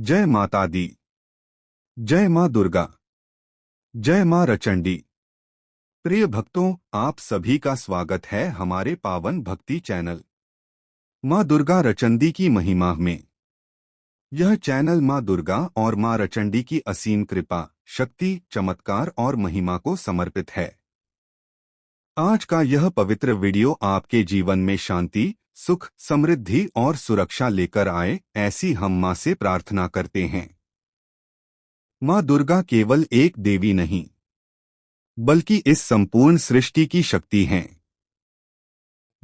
जय माता दी। जय मां दुर्गा। जय मां रचंडी। प्रिय भक्तों, आप सभी का स्वागत है हमारे पावन भक्ति चैनल मां दुर्गा रचंडी की महिमा में। यह चैनल मां दुर्गा और मां रचंडी की असीम कृपा, शक्ति, चमत्कार और महिमा को समर्पित है। आज का यह पवित्र वीडियो आपके जीवन में शांति, सुख, समृद्धि और सुरक्षा लेकर आए, ऐसी हम मां से प्रार्थना करते हैं। मां दुर्गा केवल एक देवी नहीं, बल्कि इस संपूर्ण सृष्टि की शक्ति हैं।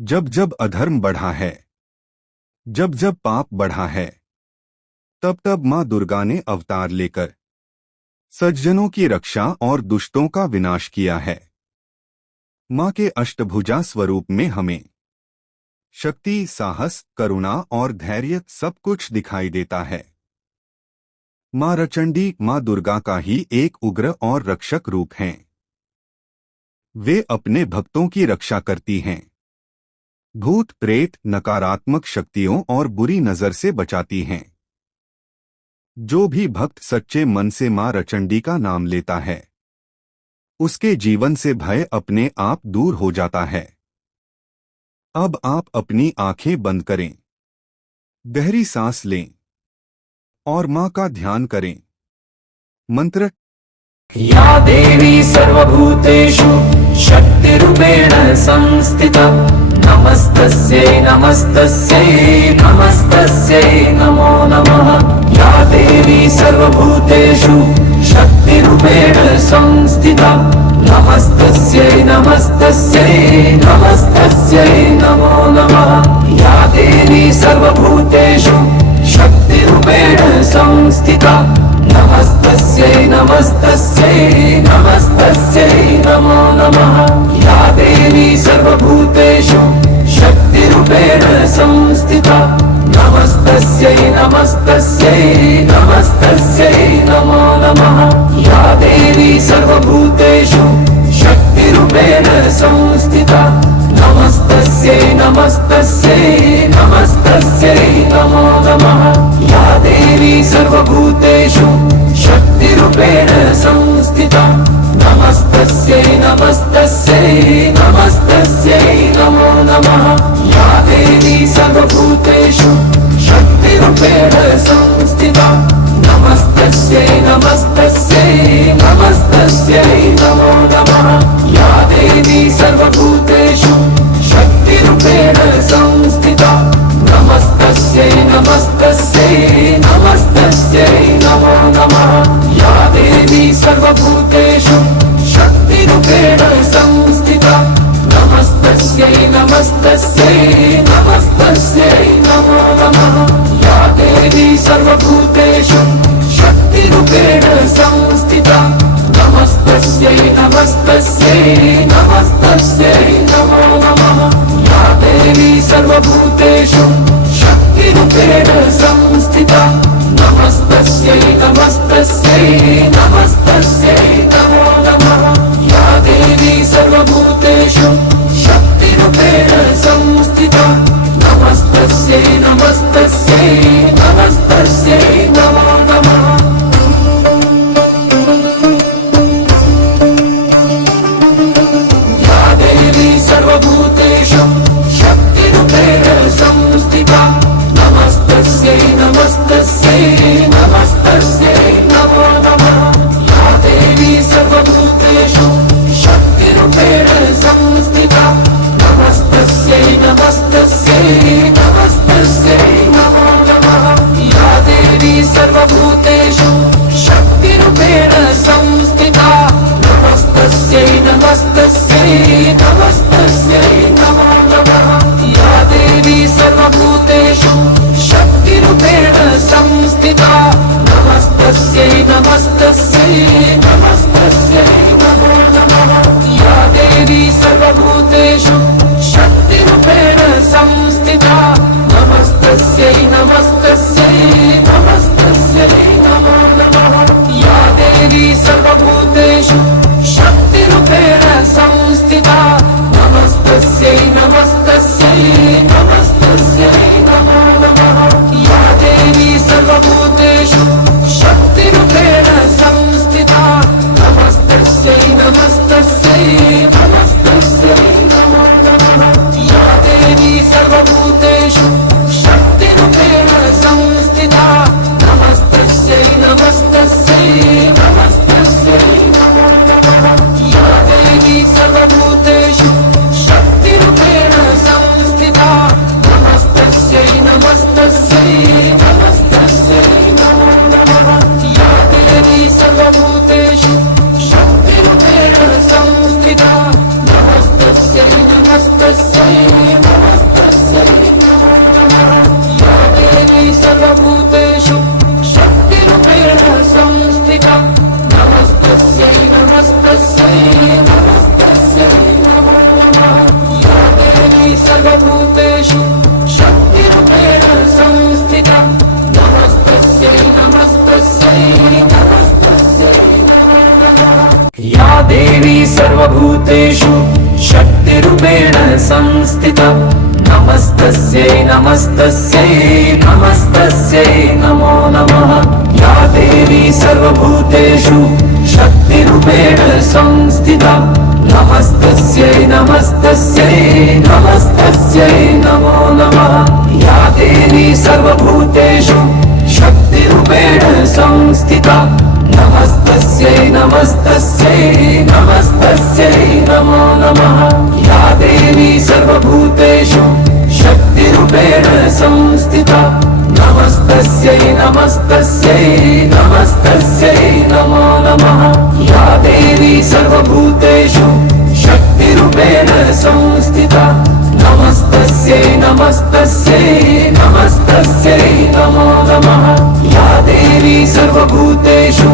जब जब अधर्म बढ़ा है, जब जब पाप बढ़ा है, तब तब मां दुर्गा ने अवतार लेकर सज्जनों की रक्षा और दुष्टों का विनाश किया है। मां के अष्टभुजा स्वरूप में हमें शक्ति, साहस, करुणा और धैर्य सब कुछ दिखाई देता है। मां रचंडी मां दुर्गा का ही एक उग्र और रक्षक रूप हैं। वे अपने भक्तों की रक्षा करती हैं, भूत प्रेत, नकारात्मक शक्तियों और बुरी नजर से बचाती हैं। जो भी भक्त सच्चे मन से मां रचंडी का नाम लेता है, उसके जीवन से भय अपने आप दूर हो जाता है। अब आप अपनी आंखें बंद करें, गहरी सांस लें और मां का ध्यान करें। मंत्र: या देवी सर्वभूतेषु शक्तिरूपेण संस्थिता, नमस्तस्यै नमस्तस्यै नमस्तस्यै नमो नमः। या देवी सर्वभूतेषु शक्तिरूपेण संस्थिता, नमस्तस्यै नमस्तस्यै नमस्तस्यै नमो नमः। या देवी सर्वभूतेषु शक्तिरूपेण संस्थिता, नमस्तस्यै नमस्तस्यै नमस्तस्यै नमो नमः। या देवी सर्वभूतेषु शक्तिरूपेण संस्थिता, नमस्तस्यै नमस्तस्यै नमस्तस्यै नमो नमः। या देवी सर्वभूतेषु शक्तिरूपेण संस्थिता, नमस्तस्यै नमस्तस्यै नमस्तस्यै नमो नमः। या देवी सर्वभूतेषु शक्तिरूपेण संस्थिता, नमस्तस्यै नमस्तस्यै नमस्तस्यै नमो नमः। या देवी सर्वभूतेषु शक्तिरूपेण संस्थिता, नमस्तस्यै नमस्तस्यै नमस्तस्यै नमो नमः। या देवी सर्वभूतेषु शक्तिरूपेण संस्थिता, नमस्तस्यै नमस्तस्यै नमस्तस्यै नमो नमः। या देवी सर्वभूतेषु शक्तिरूपेण संस्थिता, नमस्तस्यै नमस्तस्यै नमस्तस्यै नमो नमः। या देवी सर्वभूतेषु शक्तिरूपेण संस्थिता, नमस्तस्यै नमस्तस्यै नमस्तस्यै नमो नमः। या देवी सर्वभूतेषु शक्तिरूपेण संस्थिता, नमस्तस्यै नमस्तस्यै नमस्तस्यै नमो नमः। या देवी सर्वभूतेषु शक्तिरूपेण संस्थिता, नमस्तस्यै नमस्तस्यै नमस्तस्यै नमो नमः। या देवी सर्वभूतेषु शक्तिरूपेण संस्थिता, नमस्तस्यै नमस्तस्यै नमस्तस्यै नमो नमः। या देवी सर्वभूतेषु शक्तिरूपेण संस्थिता, नमस्तस्यै नमस्तस्यै नमस्तस्यै नमो नमः। या देवी सर्वभूतेषु शक्तिरूपेण संस्थिता, नमस्तस्यै नमस्तस्यै नमस्तस्यै नमो नमः। या देवी सर्वभूतेषु शक्तिरूपेण संस्थिता, नमस्तस्यै नमस्तस्यै नमस्तस्यै नमो नमः। या देवी सर्वभूतेषु शक्तिरूपेण संस्थिता, नमस्तस्यै नमस्तस्यै नमस्तस्यै नमो नमः। या देवी सर्वभूतेषु शक्तिरूपेण संस्थिता, नमस्तस्यै नमस्तस्यै नमस्तस्यै नमो नमः। या देवी सर्वभूतेषु या देवी सर्वभूतेषु शक्तिरूपेण संस्थिता नमस्तस्यै नमस्तस्यै नमस्तस्यै नमो नमः। या देवी सर्वभूतेषु शक्तिरूपेण संस्थिता नमस्तस्यै नमस्तस्यै नमस्तस्यै नमो नमः। या देवी सर्वभूतेषु शक्तिरूपेण संस्थिता नमस्तस्यै नमस्तस्यै नमस्तस्यै नमो नमः। या देवी सर्वभूतेषु शक्तिरूपेण संस्थिता नमस्तस्यै नमस्तस्यै नमस्तस्यै नमो नमः। या देवी सर्वभूतेषु शक्तिरूपेण संस्थिता नमस्तस्यै नमस्तस्यै नमस्तस्यै नमो नमः। या देवी सर्वभूतेषु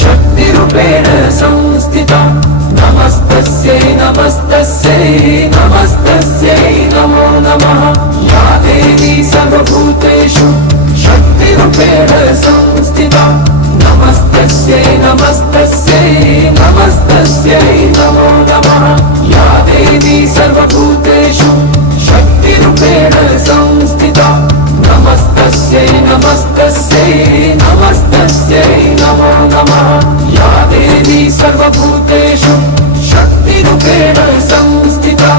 शक्तिरूपेण संस्थिता नमस्तस्यै नमस्तस्यै नमस्तस्यै नमो नमः। या देवी सर्वभूतेषु शक्तिरूपेण संस्थिता नमस्तस्यै नमस्तस्यै नमस्तस्यै नमो नमः। या देवी सर्वभूतेषु शक्तिरूपेण संस्थिता नमस्तस्यै नमस्तस्यै नमस्तस्यै नमो नमः। या देवी सर्वभूतेषु शक्तिरूपेण संस्थिता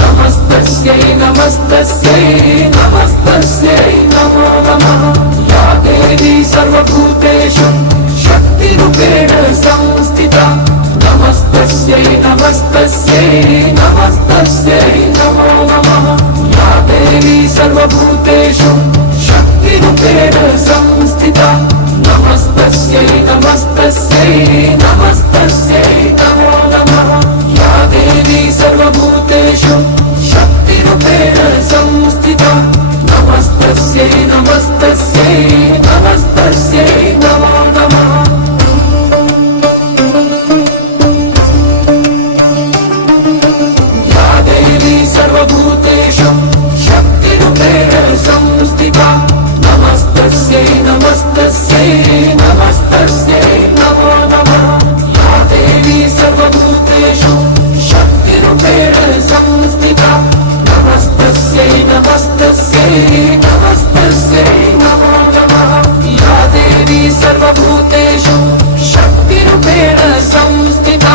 नमस्तस्यै नमस्तस्यै नमस्तस्यै नमो नमः। या देवी सर्वभूतेषु शक्तिरूपेण संस्थिता नमस्तस्यै नमस्तस्यै नमस्तस्यै नमो नमः। या देवी सर्वभूतेषु शक्तिरूपेण संस्थिता नमस्तस्यै नमस्तस्यै नमस्तस्यै नमो नमः। या देवी सर्वभूतेषु शक्तिरूपेण संस्थिता नमस्तस्यै नमस्तस्यै नमस्तस्यै नमो नमः। या देवी सर्वभूतेषु शक्तिरूपेण संस्थिता नमस्तस्यै नमस्तस्यै नमस्तस्यै नमो नमः। या देवी सर्वभूतेषु शक्तिरूपेण संस्थिता नमस्तस्यै नमस्तस्यै नमस्तस्यै नमो नमः। या देवी सर्वभूतेषु शक्तिरूपेण संस्थिता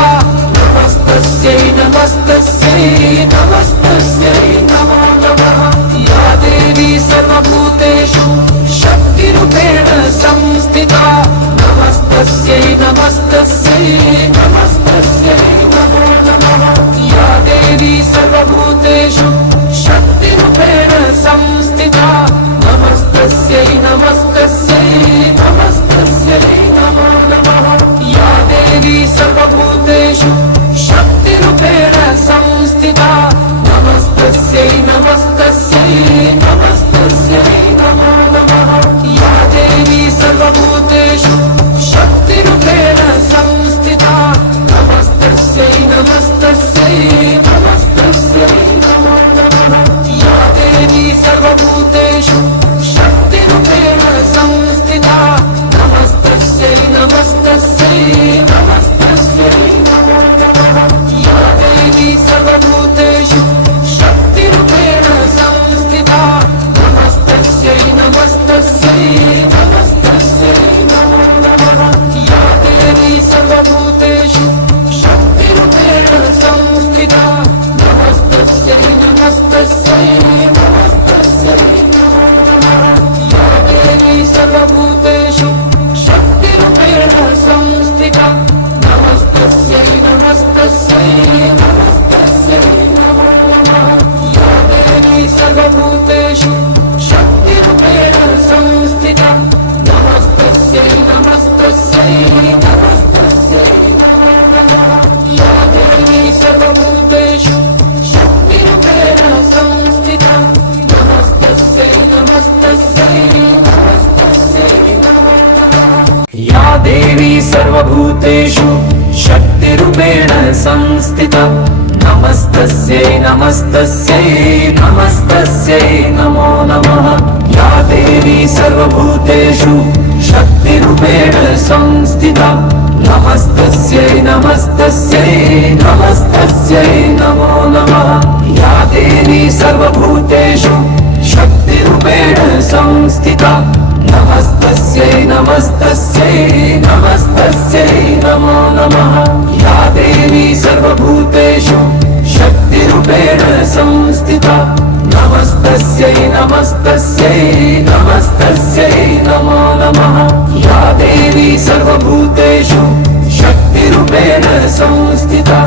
नमस्तस्यै नमस्तस्यै नमस्तस्यै नमो नमः। या देवी सर्वभूतेषु शक्तिरूपेण संस्थिता नमस्तस्यै नमस्तस्यै नमस्तस्यै नमो नमः। या देवी सर्वभूतेषु शक्तिरूपेण संस्थिता नमस्तस्यै नमस्तस्यै नमस्तस्यै नमो नमः। या देवी सर्वभूतेषु शक्तिरूपेण संस्थिता नमस्तस्यै नमस्तस्यै नमस्तस्यै नमो नमः। या देवी सर्वभूतेषु शक्तिरूपेण संस्थिता नमस्तस्यै नमस्तस्यै नमस्तस्यै नमो नमः। या देवी सर्वभूतेषु शक्तिरूपेण संस्थिता नमस्तस्यै नमस्तस्यै नमस्तस्यै नमो नमः। या देवी सर्वभूतेषु शक्तिरूपेण संस्थिता नमस्तस्यै नमस्तस्यै नमस्तस्यै नमो नमः। या देवी सर्वभूतेषु शक्तिरूपेण संस्थिता नमस्तस्यै नमस्तस्यै नमस्तस्यै नमो नमः। या देवी सर्वभूतेषु शक्तिरूपेण संस्थिता नमस्तस्यै नमस्तस्यै नमस्तस्यै नमो नमः। या देवी सर्वभूतेषु शक्तिरूपेण संस्थिता नमस्तस्यै नमस्तस्यै नमस्तस्यै नमो नमः। या देवी सर्वभूतेषु शक्तिरूपेण संस्थिता नमस्तस्यै नमस्तस्यै नमस्तस्यै नमो नमः। या देवी सर्वभूतेषु शक्तिरूपेण संस्थिता नमस्तस्यै नमस्तस्यै नमस्तस्यै नमो नमः। या देवी सर्वभूतेषु शक्तिरूपेण संस्थिता नमस्तस्यै नमस्तस्यै नमस्तस्यै नमो नमः या देवी सर्वभूतेषु शक्तिरूपेण संस्थिता नमस्तस्यै नमस्तस्यै नमस्तस्यै नमो नमः या देवी सर्वभूतेषु शक्तिरूपेण संस्थिता नमस्तस्यै नमस्तस्यै नमस्तस्यै नमो नमः या देवी सर्वभूतेषु शक्तिरूपेण संस्थिता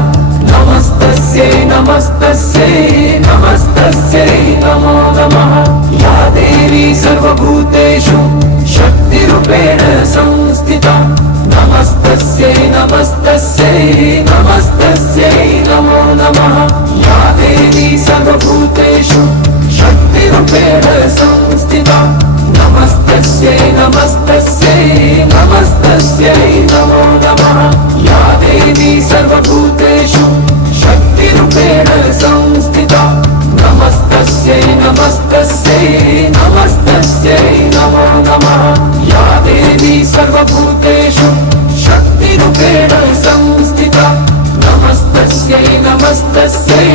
नमस्तस्यै नमस्तस्यै नमस्तस्यै नमो नमः या देवी सर्वभूतेषु शक्तिरूपेण संस्थिता नमस्तस्यै नमस्तस्यै नमस्तस्यै नमो नमः या देवी सर्वभूतेषु शक्तिरूपेण संस्थिता नमस्तस्यै नमस्तस्यै नमस्तस्यै नमो नमः या देवी सर्वभूतेषु शक्तिरूपेण संस्थिता नमस्तस्यै नमस्तस्यै नमस्तस्यै नमो नमः या देवी सर्वभूतेषु शक्तिरूपेण संस्थिता नमस्तस्यै नमस्तस्यै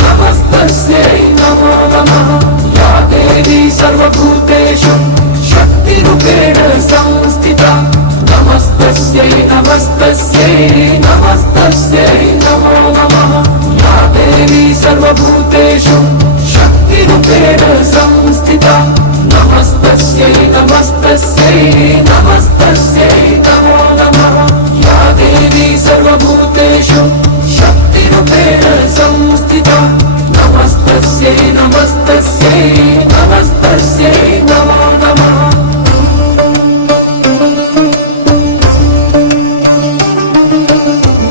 नमस्तस्यै नमो नमः या देवी सर्वभूतेषु शक्तिरूपेण संस्थिता नमस्तस्यै नमस्तस्यै नमस्तस्यै नमो नमः या देवी सर्वभूतेषु शक्तिरूपेण संस्थिता नमस्तस्यै नमस्तस्यै नमस्तस्यै नमो नमः या देवी सर्वभूतेषु शक्तिरूपेण संस्थिता नमस्तस्यै नमस्तस्यै नमस्तस्यै नमो नमः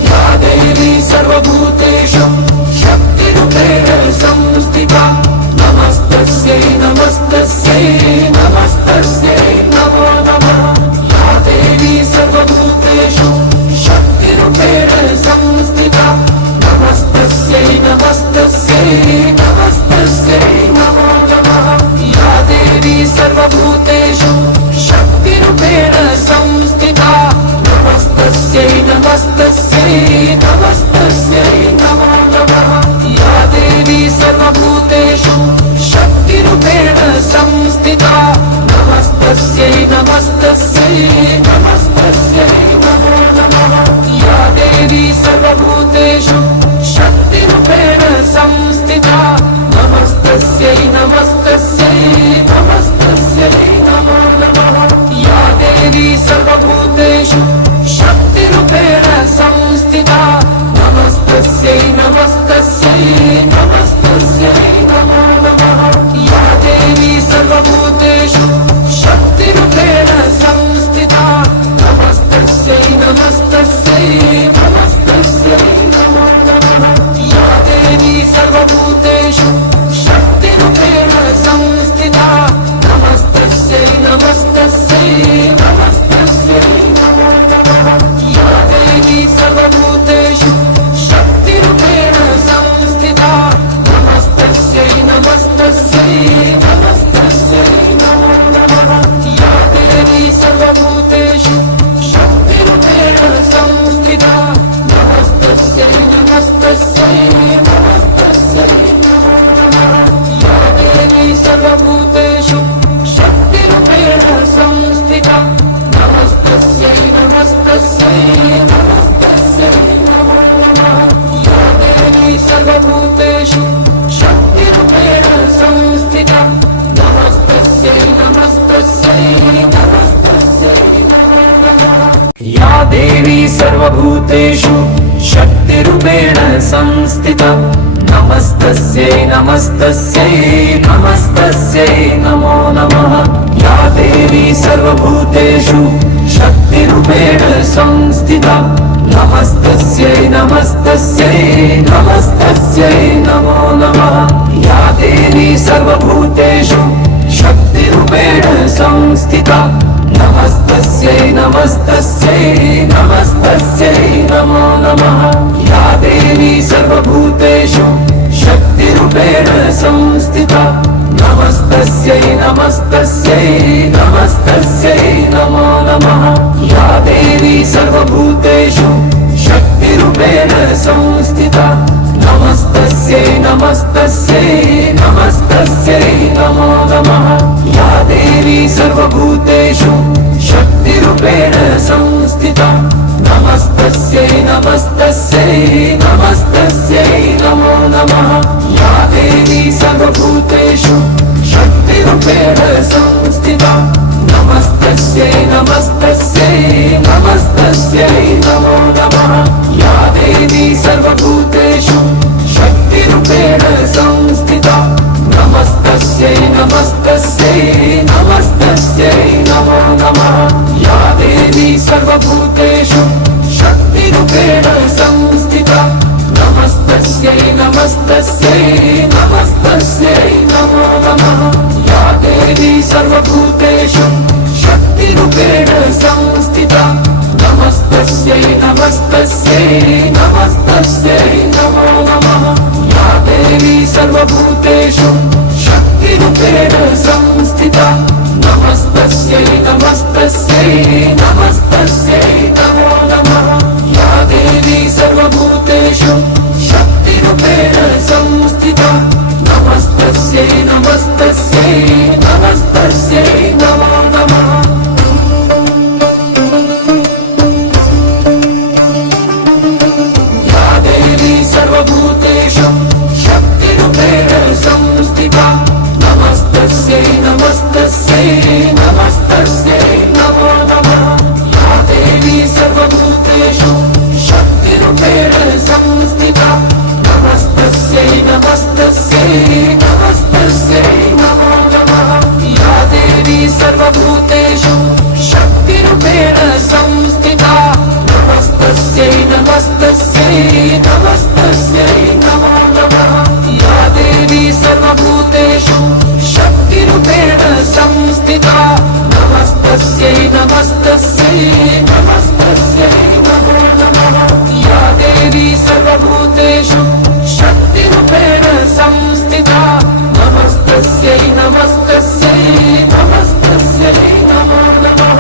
या देवी सर्वभूतेषु शक्तिरूपेण संस्थिता नमस्तस्यै नमस्तस्यै नमस्तस्यै नमो नमः या देवी सर्वभूतेषु शक्तिरूपेण संस्थिता नमस्तस्यै नमस्तस्यै नमस्तस्यै नमो नमः या देवी सर्वभूतेषु शक्तिरूपेण संस्थिता नमस्तस्यै नमस्तस्यै नमस्तस्यै नमो नमः या देवी सर्वभूतेषु शक्तिरूपेण संस्थिता नमस्तस्यै नमस्तस्यै नमस्तस्यै नमो नमः या देवी सर्वभूतेषु शक्तिरूपेण संस्थिता नमस्तस्यै नमस्तस्यै नमस्तस्यै नमो नमः या देवी सर्वभूतेषु शक्तिरूपेण संस्थिता नमस्तस्यै नमस्तस्यै नमस्तस्यै नमो नमः या देवी सर्वभूतेषु शक्तिरूपेण संस्थिता नमस्तस्यै नमस्तस्यै नमस्तस्यै नमो नमः या देवी सर्वभूतेषु शक्तिरूपेण संस्थिता नमस्तस्यै नमस्तस्यै नमस्तस्यै नमो नमः या देवी सर्वभूतेषु शक्तिरूपेण संस्थिता नमस्तस्यै नमस्तस्यै नमस्तस्यै नमो नमः या देवी सर्वभूतेषु शक्तिरूपेण संस्थिता नमस्तस्यै नमस्तस्यै नमस्तस्यै नमो नमः या देवी सर्वभूतेषु शक्तिरूपेण संस्थिता नमस्तस्यै नमस्तस्यै नमस्तस्यै नमो नमः या देवी सर्वभूतेषु शक्तिरूपेण संस्थिता नमस्तस्यै नमस्तस्यै नमस्तस्यै नमो नमः या देवी सर्वभूतेषु शक्तिरूपेण संस्थिता नमस्तस्यै नमस्तस्यै नमस्तस्यै नमो नमः या देवी सर्वभूतेषु शक्तिरूपेण संस्थिता नमस्तस्यै नमस्तस्यै नमस्तस्यै नमो नमः या देवी सर्वभूतेषु शक्तिरूपेण संस्थिता नमस्तस्यै नमस्तस्यै नमस्तस्यै नमो नमः या देवी सर्वभूतेषु शक्तिरूपेण संस्थिता नमस्तस्यै नमस्तस्यै नमस्तस्यै नमो नमः या देवी सर्वभूतेषु संस्थिता नमस्तस्यै नमस्तस्यै नमस्तस्यै नमो नमः या देवी सर्वभूतेषु शक्तिरूपेण संस्थिता नमस्तस्यै नमस्तस्यै नमस्तस्यै नमो नमः या देवी सर्वभूतेषु शक्तिरूपेण संस्थिता नमस्तस्यै नमस्तस्यै नमस्तस्यै नमो नमः या देवी सर्वभूतेषु शक्तिरूपेण संस्थिता नमस्तस्यै नमस्तस्यै नमस्तस्यै नमो नमः या देवी सर्वभूतेषु शक्तिरूपेण संस्थिता नमस्तस्यै नमस्तस्यै नमस्तस्यै नमो नमः या देवी सर्वभूतेषु शक्तिरूपेण संस्थिता नमस्तस्यै नमस्तस्यै नमस्तस्यै नमो नमः या देवी सर्वभूतेषु शक्तिरूपेण संस्थिता नमस्तस्यै नमस्तस्यै नमस्तस्यै नमो नमः या देवी सर्वभूतेषु शक्तिरूपेण संस्थिता नमस्तस्यै नमस्तस्यै नमस्तस्यै नमो नमः या देवी सर्वभूतेषु शक्तिरूपेण संस्थिता नमस्तस्यै नमस्तस्यै नमस्तस्यै नमो नमः या देवी सर्वभूतेषु शक्तिरूपेण संस्थिता नमस्तस्यै नमस्तस्यै नमस्तस्यै नमो नमः या देवी सर्वभूतेषु शक्तिरूपेण संस्थिता नमस्तस्यै नमस्तस्यै नमस्तस्यै नमो नमः या देवी सर्वभूतेषु शक्तिरूपेण संस्थिता नमस्तस्यै नमस्तस्यै नमस्तस्यै नमो नमः या देवी सर्वभूतेषु शक्तिरूपेण संस्थिता नमस्तस्यै नमस्तस्यै नमस्तस्यै नमो नमः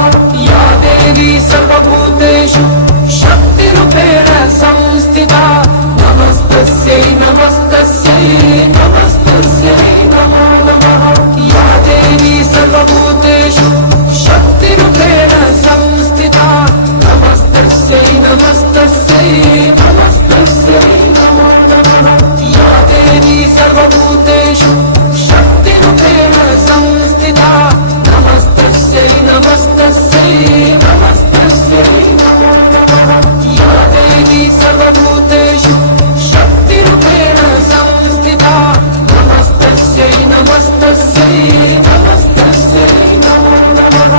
या देवी सर्वभूतेषु शक्तिरूपेण संस्थिता नमस्तस्यै नमस्तस्यै नमस्तस्यै नमो नमः या देवी सर्वभूतेषु शक्तिरूपेण संस्थिता नमस्तस्यै नमस्तस्यै नमस्तस्यै नमो नमः या देवी सर्वभूतेषु शक्तिरूपेण संस्थिता नमस्तस्यै नमस्तस्यै नमस्तस्यै नमो नमः या देवी सर्वभूतेषु शक्तिरूपेण संस्थिता नमस्तस्यै नमस्तस्यै नमस्तस्यै नमो नमः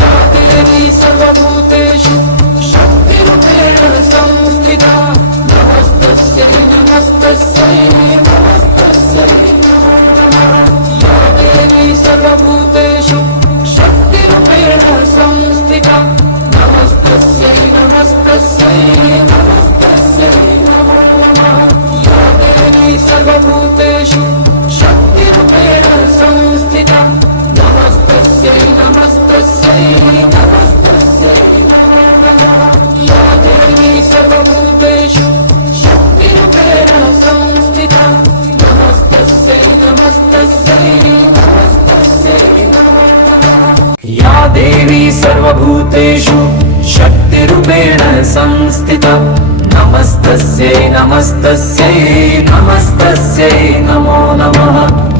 या देवी सर्वभूतेषु शक्तिरूपेण संस्थिता नमस्तस्यै नमस्तस्यै नमस्तस्यै नमो नमः या देवी सर्वभूतेषु शक्तिरूपेण संस्थिता नमस्तस्यै नमस्तस्यै नमस्तस्यै नमो नमः या देवी सर्वभूतेषु शक्तिरूपेण संस्थिता नमस्तस्यै नमस्तस्यै नमस्तस्यै नमो नमः या देवी सर्वभूतेषु शक्तिरूपेण संस्थिता नमस्तस्यै नमस्तस्यै नमस्तस्यै नमो नमः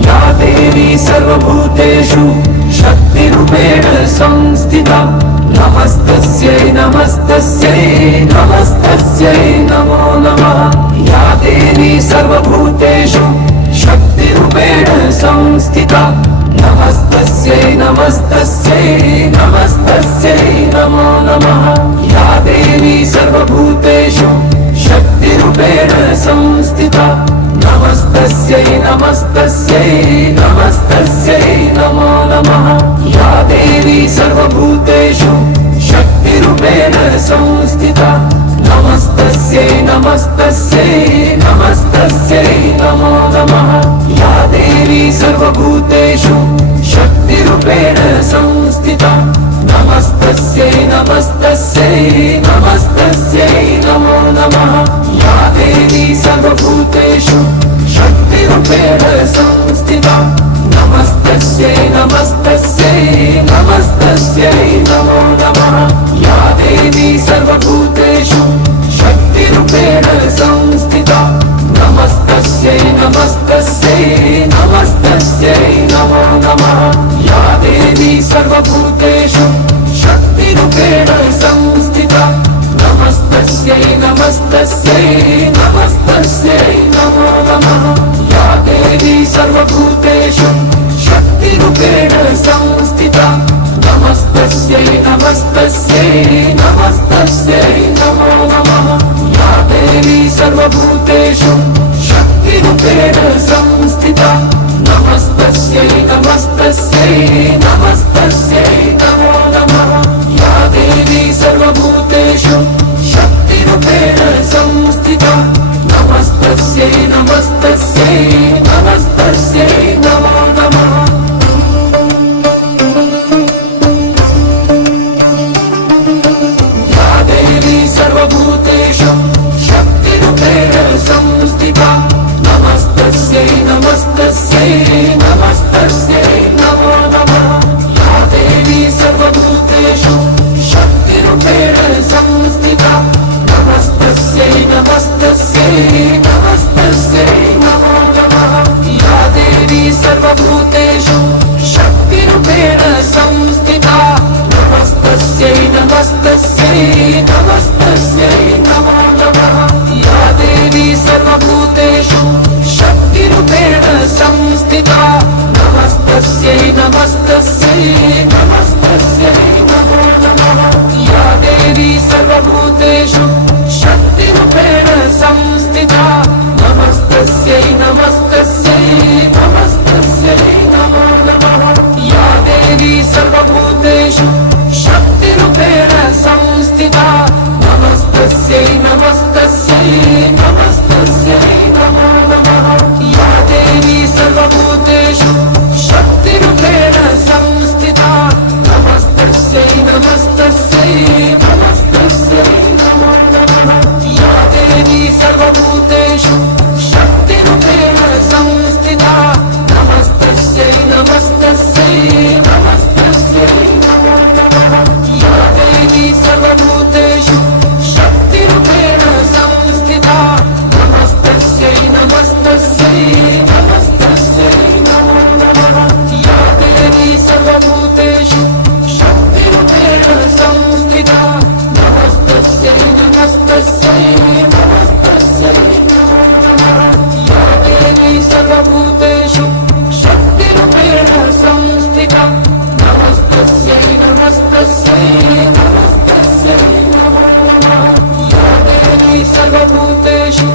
या देवी सर्वभूतेषु शक्तिरूपेण संस्थिता नमस्तस्यै नमस्तस्यै नमस्तस्यै नमो नमः या देवी सर्वभूतेषु शक्तिरूपेण संस्थिता नमस्तस्यै नमस्तस्यै नमस्तस्यै नमो नमः या देवी सर्वभूतेषु शक्तिरूपेण संस्थिता नमस्तस्यै नमस्तस्यै नमस्तस्यै नमो नमः या देवी सर्वभूतेषु शक्तिरूपेण संस्थिता नमस्तस्यै नमस्तस्यै नमस्तस्यै नमो नमः या देवी सर्वभूतेषु शक्तिरूपेण संस्थिता नमस्तस्यै नमस्तस्यै नमस्तस्यै नमो नमः या देवी सर्वभूतेषु शक्तिरूपेण संस्थिता नमस्तस्यै नमस्तस्यै नमस्तस्यै नमो नमः या देवी सर्वभूतेषु शक्तिरूपेण संस्थिता नमस्तस्यै नमस्तस्यै नमस्तस्यै नमो नमः या देवी सर्वभूतेषु शक्तिरूपेण संस्थिता नमस्तस्यै नमस्तस्यै नमस्तस्यै नमो नमः या देवी सर्वभूतेषु शक्तिरूपेण संस्थिता नमस्तस्यै नमस्तस्यै नमस्तस्यै नमो नमः या देवी सर्वभूतेषु शक्तिरूपेण संस्थिता नमस्तस्यै नमस्तस्यै नमस्तस्यै नमो नमः या देवी सर्वभूतेषु शक्तिरूपेण संस्थिता नमस्तस्यै नमस्तस्यै नमस्तस्यै नमो नमः या देवी सर्वभूतेषु शक्तिरूपेण संस्थिता नमस्तस्यै नमस्तस्यै नमस्तस्यै नमो नमः या देवी सर्वभूतेषु शक्तिरूपेण संस्थिता नमस्तस्यै नमस्तस्यै नमस्तस्यै नमो नमः या देवी सर्वभूतेषु शक्तिरूपेण संस्थिता नमस्तस्यै नमस्तस्यै नमस्तस्यै नमो नमः या देवी सर्वभूतेषु शक्तिरूपेण संस्थिता नमस्तस्यै नमस्तस्यै नमस्तस्यै नमो नमः या देवी सर्वभूतेषु शक्तिरूपेण संस्थिता नमस्तस्यै नमस्तस्यै नमस्तस्यै नमो नमः या देवी सर्वभूतेषु शक्तिरूपेण संस्थिता नमस्तस्यै नमस्तस्यै नमस्तस्यै नमो नमः या देवी सर्वभूतेषु शक्तिरूपेण संस्थिता नमस्तस्यै नमस्तस्यै नमस्तस्यै नमो नमः या देवी सर्वभूतेषु शक्तिरूपेण संस्थिता नमस्तस्यै नमस्तस्यै नमस्तस्यै नमो नमः या देवी सर्वभूतेषु शक्तिरूपेण संस्थिता नमस्तस्यै नमस्तस्यै नमस्तस्यै नमो नमः या देवी सर्वभूतेषु शक्तिरूपेण संस्थिता नमस्तस्यै नमस्तस्यै नमस्तस्यै नमो नमः या देवी सर्वभूतेषु शक्तिरूपेण संस्थिता नमस्तस्यै नमस्तस्यै नमस्तस्यै नमो नमः या देवी सर्वभूतेषु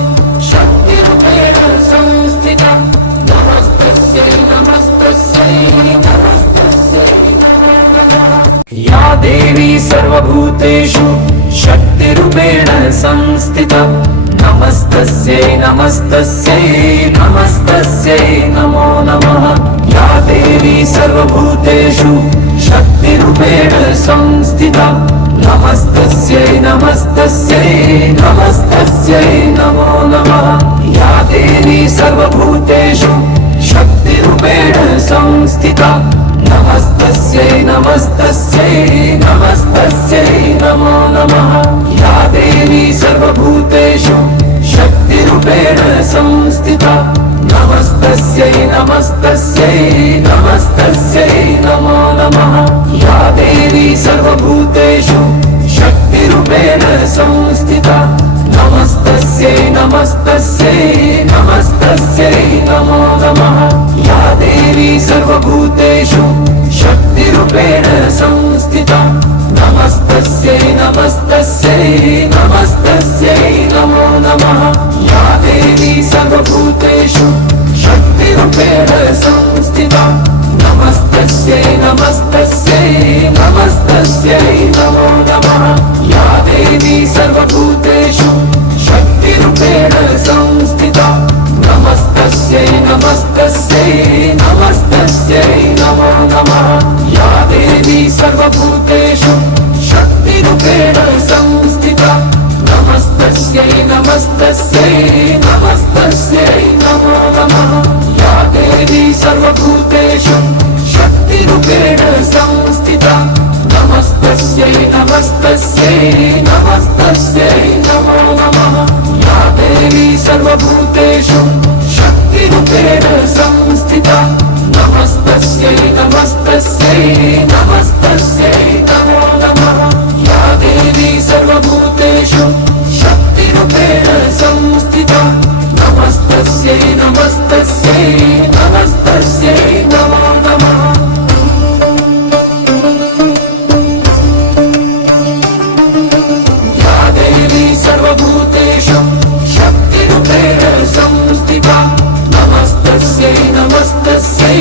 शक्तिरूपेण संस्थिता नमस्तस्यै नमस्तस्यै नमस्तस्यै नमो नमः या देवी सर्वभूतेषु शक्तिरूपेण संस्थिता नमस्तस्यै नमस्तस्यै नमस्तस्यै नमो नमः या देवी सर्वभूतेषु शक्तिरूपेण संस्थिता नमस्तस्यै नमस्तस्यै नमस्तस्यै नमो नमः या देवी सर्वभूतेषु शक्तिरूपेण संस्थिता नमस्तस्यै नमस्तस्यै नमस्तस्यै नमो नमः या देवी सर्वभूतेषु शक्तिरूपेण संस्थिता नमस्तस्यै नमस्तस्यै नमस्तस्यै नमो नमः या देवी सर्वभूतेषु शक्तिरूपेण संस्थिता नमस्तस्यै नमस्तस्यै नमस्तस्यै नमो नमः या देवी सर्वभूतेषु शक्तिरूपेण संस्थिता नमस्तस्यै नमस्तस्यै नमस्तस्यै नमो नमः या देवी सर्वभूतेषु शक्तिरूपेण संस्थिता नमस्तस्यै नमस्तस्यै नमस्तस्यै नमो नमः या देवी सर्वभूतेषु शक्तिरूपेण संस्थिता नमस्तस्यै नमस्तस्यै नमस्तस्यै नमो नमः या देवी सर्वभूतेषु शक्तिरूपेण संस्थिता नमस्तस्यै नमस्तस्यै नमस्तस्यै नमो नमः या देवी सर्वभूतेषु शक्तिरूपेण संस्थिता नमस्तस्यै नमस्तस्यै नमस्तस्यै नमस्तस्यै नमो नमः या देवी सर्वभूतेषु शक्तिरूपेण संस्थिता नमस्तस्यै नमस्तस्यै नमस्तस्यै नमो नमः या देवी सर्वभूतेषु शक्तिरूपेण संस्थिता नमस्तस्यै नमस्तस्यै नमस्तस्यै नमो नमः या देवी सर्वभूतेषु शक्तिरूपेण संस्थिता नमस्तस्यै नमस्तस्यै नमस्तस्यै नमो नमः या देवी सर्वभूतेषु शक्तिरूपेण संस्थिता नमस्तस्यै नमस्तस्यै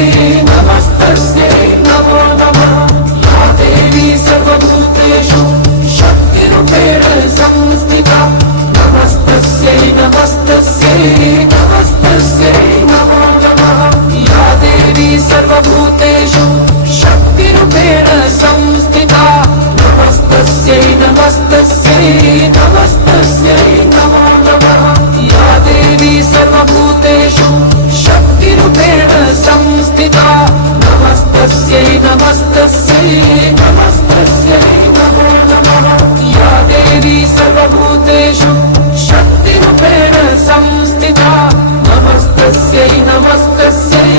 नमस्तस्यै नमो नमः या देवी सर्वभूतेषु शक्तिरूपेण संस्थिता नमस्तस्यै नमस्तस्यै नमस्तस्यै नमो नमः या देवी सर्वभूतेषु शक्तिरूपेण संस्थिता नमस्तस्यै नमस्तस्यै नमस्तस्यै नमो नमः या देवी सर्वभूतेषु शक्तिरूपेण संस्थिता नमस्तस्यै नमस्तस्यै नमस्तस्यै नमो नमः या देवी सर्वभूतेषु शक्तिरूपेण संस्थिता नमस्तस्यै नमस्तस्यै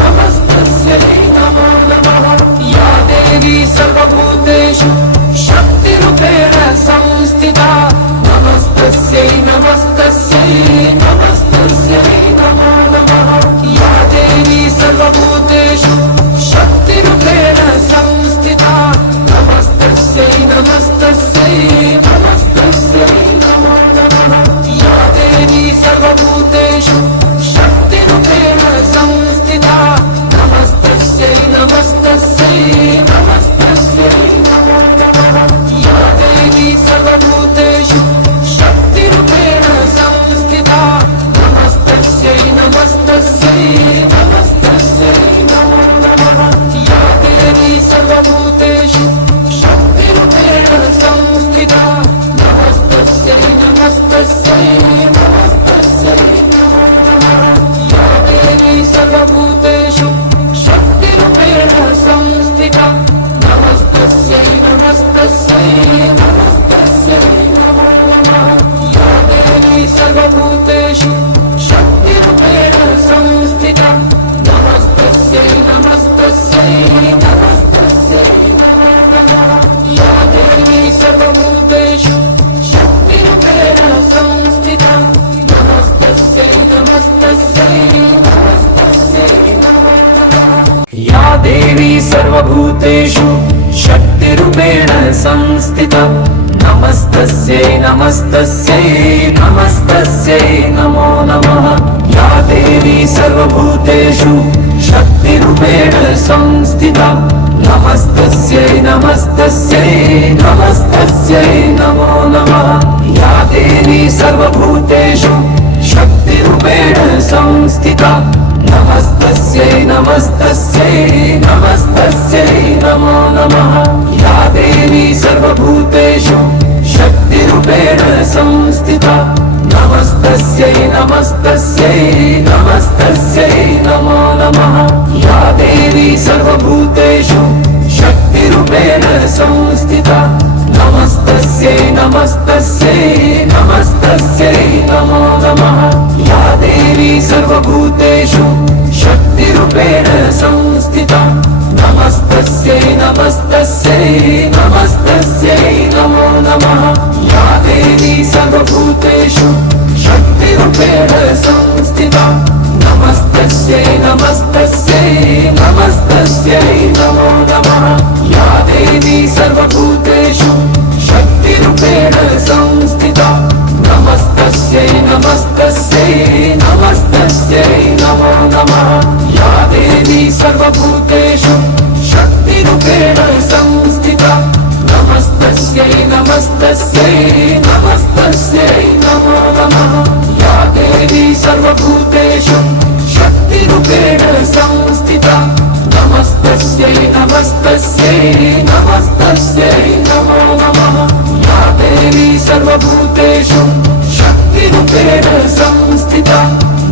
नमस्तस्यै नमो नमः या देवी सर्वभूतेषु शक्तिरूपेण संस्थिता नमस्तस्यै नमस्तस्यै नमस्तस्यै नमो नमः या देवी सर्वभूतेषु शक्तिरूपेण संस्थिता नमस्तस्यै नमस्तस्यै नमस्तस्यै नमो नमः या देवी सर्वभूतेषु शक्तिरूपेण संस्थिता नमस्तस्यै नमस्तस्यै नमस्तस्यै नमो नमः या देवी सर्वभूतेषु शक्तिरूपेण संस्थिता नमस्तस्यै नमस्तस्यै नमस्तस्यै नमो नमः या देवी सर्वभूतेषु शक्तिरूपेण संस्थिता नमस्तस्यै नमस्तस्यै नमस्तस्यै नमो नमः या देवी सर्वभूतेषु शक्तिरूपेण संस्थिता नमस्तस्यै नमस्तस्यै नमस्तस्यै नमो नमः या देवी सर्वभूतेषु शक्तिरूपेण संस्थिता नमस्तस्यै नमस्तस्यै नमस्तस्यै नमो नमः या देवी सर्वभूतेषु शक्तिरूपेण संस्थिता नमस्तस्यै नमस्तस्यै नमस्तस्यै नमो नमः या देवी सर्वभूतेषु शक्तिरूपेण संस्थिता नमस्तस्यै नमस्तस्यै नमस्तस्यै नमो नमः या देवी सर्वभूतेषु शक्तिरूपेण संस्थिता नमस्तस्यै नमस्तस्यै नमस्तस्यै नमो नमः या देवी सर्वभूतेषु शक्तिरूपेण संस्थिता नमस्तस्यै नमस्तस्यै नमस्तस्यै नमो नमः या देवी सर्वभूतेषु शक्तिरूपेण संस्थिता नमस्तस्यै नमस्तस्यै नमस्तस्यै नमो नमः या देवी सर्वभूतेषु शक्तिरूपेण संस्थिता नमस्तस्यै नमस्तस्यै नमस्तस्यै नमो नमः या देवी सर्वभूतेषु शक्तिरूपेण संस्थिता नमस्तस्यै नमस्तस्यै नमस्तस्यै नमो नमः या देवी सर्वभूतेषु शक्तिरूपेण संस्थिता नमस्तस्यै नमस्तस्यै नमस्तस्यै नमो नमः या देवी सर्वभूतेषु शक्तिरूपेण संस्थिता नमस्तस्यै नमस्तस्यै नमस्तस्यै नमो नमः या देवी सर्वभूतेषु शक्तिरूपेण संस्थिता नमस्तस्यै नमस्तस्यै नमस्तस्यै नमो नमः या देवी सर्वभूतेषु शक्तिरूपेण संस्थिता नमस्तस्यै नमस्तस्यै नमस्तस्यै नमो नमः या देवी सर्वभूतेषु शक्तिरूपेण संस्थिता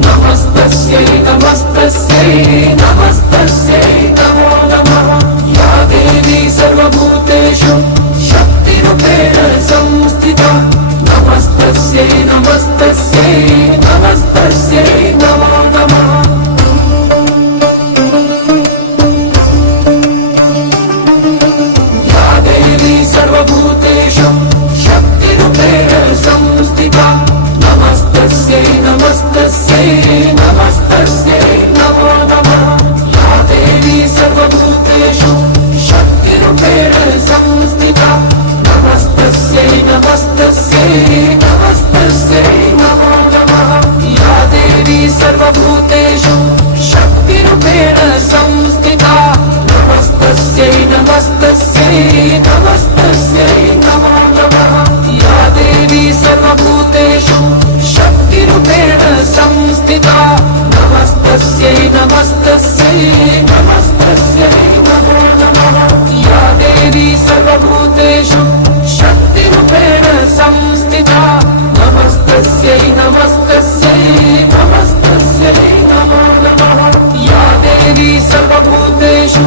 नमस्तस्यै नमस्तस्यै नमस्तस्यै नमो नमः या देवी सर्वभूतेषु शक्तिरूपेण संस्थिता नमस्तस्यै नमस्तस्यै नमस्तस्यै नमो नमः या देवी सर्वभूतेषु शक्तिरूपेण संस्थिता नमस्तस्यै नमस्तस्यै नमस्तस्यै नमो नमः या देवी सर्वभूतेषु शक्तिरूपेण संस्थिता नमस्तस्यै नमस्तस्यै नमस्तस्यै नमो नमः या देवी सर्वभूतेषु शक्तिरूपेण संस्थिता नमस्तस्यै नमस्तस्यै नमस्तस्यै नमो नमः या देवी सर्वभूतेषु शक्तिरूपेण संस्थिता नमस्तस्यै नमस्तस्यै नमस्तस्यै नमो नमः या देवी सर्वभूतेषु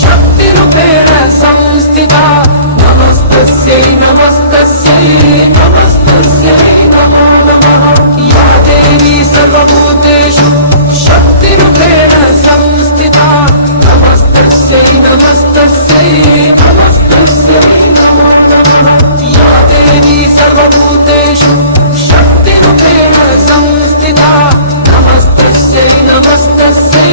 शक्तिरूपेण संस्थिता नमस्तस्यै नमस्तस्यै नमस्तस्यै नमो नमः या देवी सर्वभूतेषु शक्तिरूपेण संस्थिता नमस्तस्यै नमस्तस्यै नमस्तस्यै नमो नमः या देवी सर्वभूतेषु शक्तिरूपेण संस्थिता नमस्तस्यै नमस्तस्यै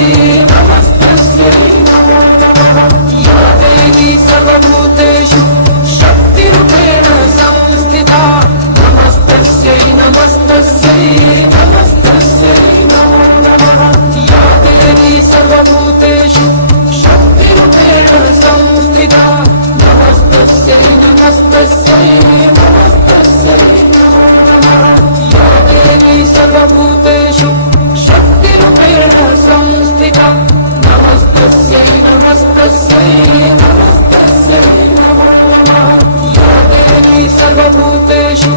नमस्तस्यै नमो नमः या देवी सर्वभूतेषु शक्तिरूपेण संस्थिता नमस्तस्यै नमस्तस्यै नमस्तस्यै नमो नमः या देवी सर्वभूतेषु शक्तिरूपेण संस्थिता नमस्तस्यै नमस्तस्यै नमस्तस्यै नमो नमः या देवी सर्वभूतेषु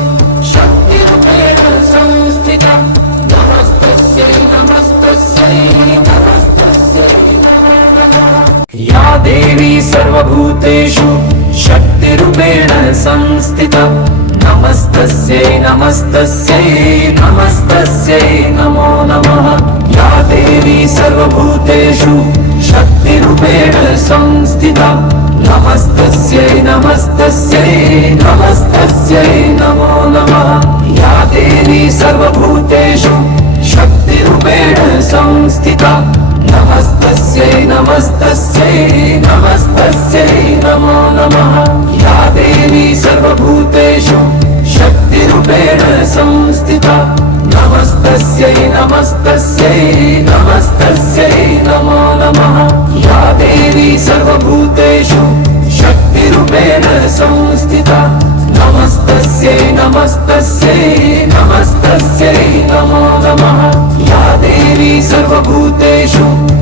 शक्तिरूपेण संस्थिता नमस्तस्यै नमस्तस्यै नमस्तस्यै नमो नमः या देवी सर्वभूतेषु शक्तिरूपेण संस्थिता नमस्तस्यै नमस्तस्यै नमस्तस्यै नमो नमः या देवी सर्वभूतेषु शक्तिरूपेण संस्थिता नमस्तस्यै नमस्तस्यै नमस्तस्यै नमो नमः या देवी सर्वभूतेषु शक्तिरूपेण संस्थिता नमस्तस्यै नमस्तस्यै नमस्तस्यै नमो नमः या देवी सर्वभूतेषु शक्तिरूपेण संस्थिता नमस्तस्यै नमस्तस्यै नमस्तस्यै नमो नमः या देवी सर्वभूतेषु शक्तिरूपेण संस्थिता नमस्तस्यै नमस्तस्यै नमस्तस्यै नमो नमः या देवी सर्वभूतेषु शक्तिरूपेण संस्थिता नमस्तस्यै नमस्तस्यै नमस्तस्यै नमो नमः या देवी सर्वभूतेषु शक्तिरूपेण संस्थिता नमस्तस्यै नमस्तस्यै नमस्तस्यै नमो नमः या देवी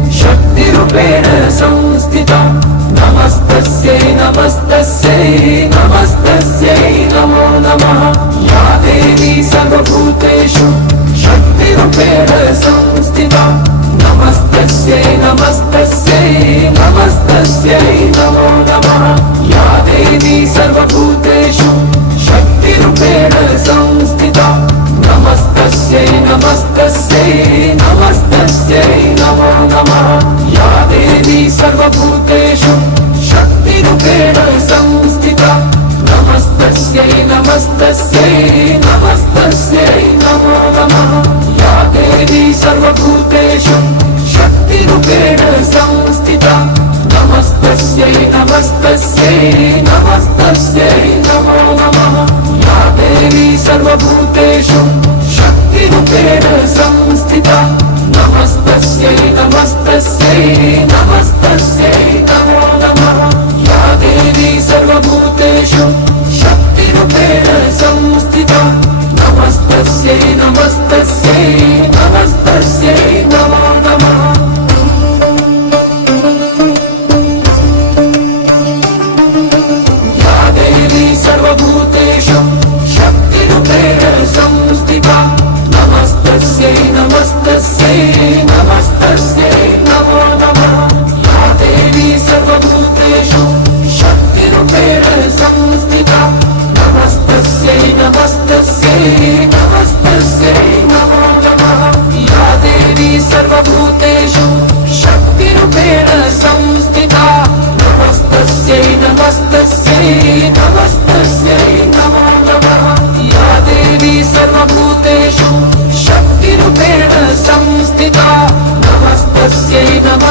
सर्वभूतेषु शक्तिरूपेण संस्थिता नमस्तस्यै नमस्तस्यै नमस्तस्यै नमो नमः या देवी सर्वभूतेषु शक्तिरूपेण संस्थिता नमस्तस्यै नमस्तस्यै नमस्तस्यै नमो नमः या देवी सर्वभूतेषु शक्तिरूपेण संस्थिता नमस्तस्यै नमस्तस्यै नमस्तस्यै नमो नमः या देवी सर्वभूतेषु शक्तिरूपेण संस्थिता नमस्तस्यै नमस्तस्यै नमस्तस्यै नमो नमः या देवी सर्वभूतेषु शक्तिरूपेण संस्थिता नमस्तस्यै नमस्तस्यै नमस्तस्यै नमो नमः या देवी सर्वभूतेषु शक्तिरूपेण संस्थिता नमस्तस्यै नमस्तस्यै नमस्तस्यै नमो नमः या देवी सर्वभूतेषु शक्तिरूपेण संस्थिता नमस्तस्यै नमस्तस्यै नमस्तस्यै नमो नमः या देवी सर्वभूतेषु शक्तिरूपेण संस्थिता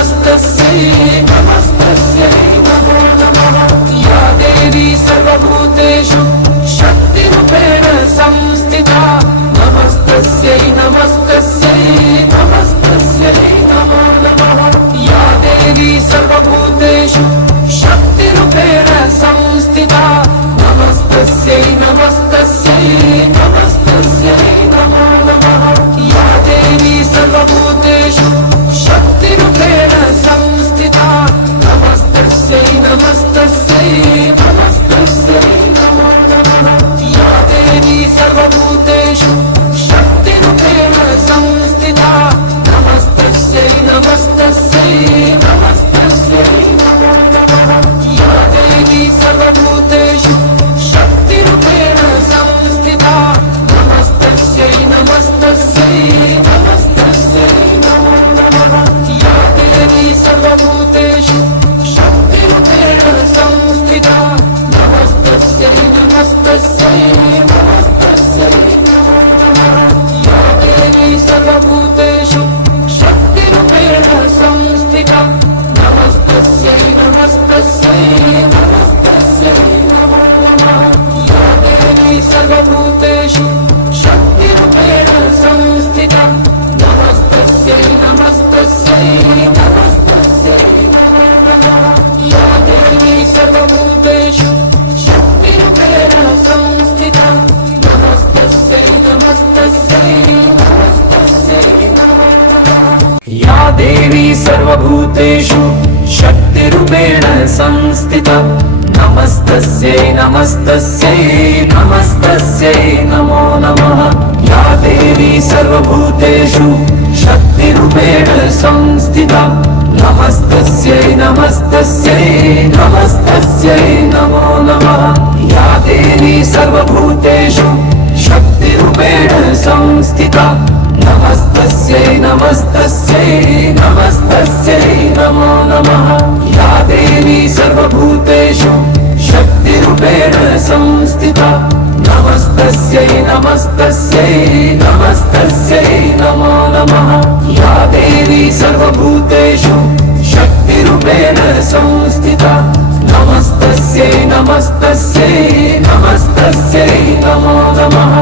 नमस्तस्यै नमस्तस्यै नमो नमः या देवी सर्वभूतेषु शक्तिरूपेण संस्थिता नमस्तस्यै नमस्तस्यै नमस्तस्यै नमो नमः या देवी सर्वभूतेषु शक्तिरूपेण संस्थिता नमस्तस्यै नमस्तस्यै नमस्तस्यै नमो नमः या देवी सर्वभूतेषु शक्तिरूपेण संस्थिता नमस्तस्यै नमस्तस्यै नमस्तस्यै नमो नमः या देवी सर्वभूतेषु शक्तिरूपेण संस्थिता नमस्तस्यै नमस्तस्यै नमस्तस्यै नमो नमः या देवी सर्वभूतेषु शक्तिरूपेण संस्थिता नमस्तस्यै नमस्तस्यै नमस्तस्यै नमो नमः या देवी सर्वभूतेषु शक्तिरूपेण संस्थिता नमस्तस्यै नमस्तस्यै नमस्तस्यै नमो नमः या देवी सर्वभूतेषु शक्तिरूपेण संस्थिता नमस्तस्यै नमस्तस्यै नमस्तस्यै नमो नमः या देवी सर्वभूतेषु शक्तिरूपेण संस्थिता नमस्तस्यै नमस्तस्यै नमस्तस्यै नमो नमः या देवी सर्वभूतेषु शक्तिरूपेण संस्थिता नमस्तस्यै नमस्तस्यै नमस्तस्यै नमो नमः या देवी सर्वभूतेषु शक्तिरूपेण संस्थिता नमस्तस्यै नमस्तस्यै नमस्तस्यै नमो नमः या देवी सर्वभूतेषु शक्तिरूपेण संस्थिता नमस्तस्यै नमस्तस्यै नमस्तस्यै नमो नमः या देवी सर्वभूतेषु शक्तिरूपेण संस्थिता नमस्तस्यै नमस्तस्यै नमस्तस्यै नमो नमः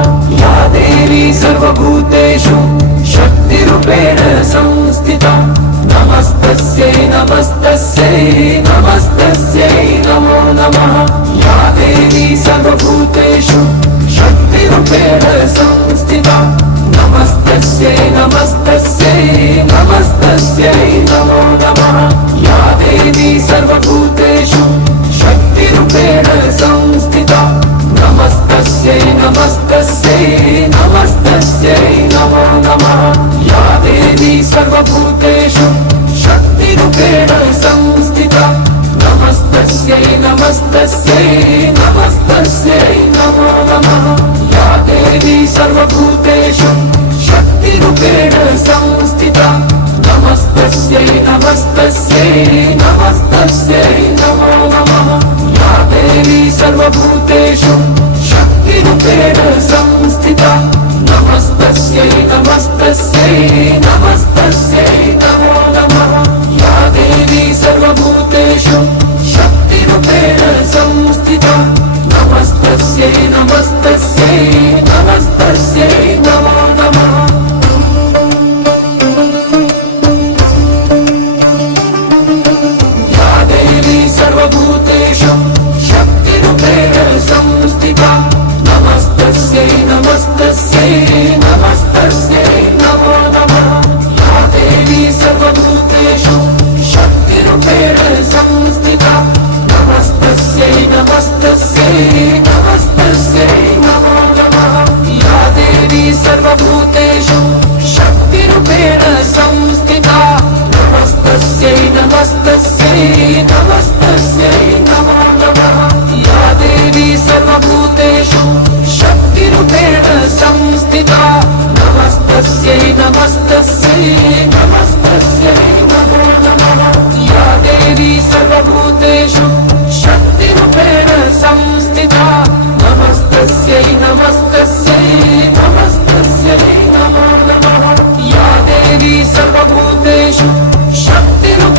या देवी सर्वभूतेषु शक्तिरूपेण संस्थिता नमस्तस्यै नमस्तस्यै नमस्तस्यै नमो नमः या देवी सर्वभूतेषु शक्तिरूपेण संस्थिता नमस्तस्यै नमस्तस्यै नमस्तस्यै नमो नमः या देवी सर्वभूतेषु शक्तिरूपेण संस्थिता नमस्तस्यै नमस्तस्यै नमस्तस्यै नमो नमः या देवी सर्वभूतेषु शक्तिरूपेण संस्थिता नमस्तस्यै नमस्तस्यै नमस्तस्यै नमो नमः या देवी सर्वभूतेषु शक्तिरूपेण संस्थिता नमस्तस्यै नमस्तस्यै नमस्तस्यै नमो नमः या देवी सर्वभूतेषु शक्तिरूपेण संस्थिता नमस्तस्यै नमस्तस्यै नमस्तस्यै नमो नमः या देवी सर्वभूतेषु शक्तिरूपेण संस्थिता नमस्तस्यै नमस्तस्यै नमस्तस्यै नमो नमः या देवी सर्वभूतेषु शक्तिरूपेण संस्थिता नमस्तस्यै नमस्तस्यै नमस्तस्यै नमो नमः या देवी सर्वभूतेषु शक्तिरूपेण संस्थिता नमस्तस्यै नमस्तस्यै नमस्तस्यै नमो नमः या देवी सर्वभूतेषु शक्तिरूपेण संस्थिता नमस्तस्यै नमस्तस्यै नमस्तस्यै नमो नमः या देवी सर्वभूतेषु शक्तिरूपेण संस्थिता नमस्तस्यै नमस्तस्यै नमस्तस्यै नमो नमः या देवी सर्वभूतेषु शक्तिरूपेण संस्थिता नमस्तस्यै नमस्तस्यै नमस्तस्यै नमो नमः या देवी सर्वभूतेषु शक्तिरूपेण संस्थिता नमस्तस्यै नमस्तस्यै नमस्तस्यै नमो नमः या देवी सर्वभूतेषु शक्तिरूपेण संस्थिता नमस्तस्यै नमस्तस्यै नमस्तस्यै नमो नमः या देवी सर्वभूतेषु शक्तिरूपेण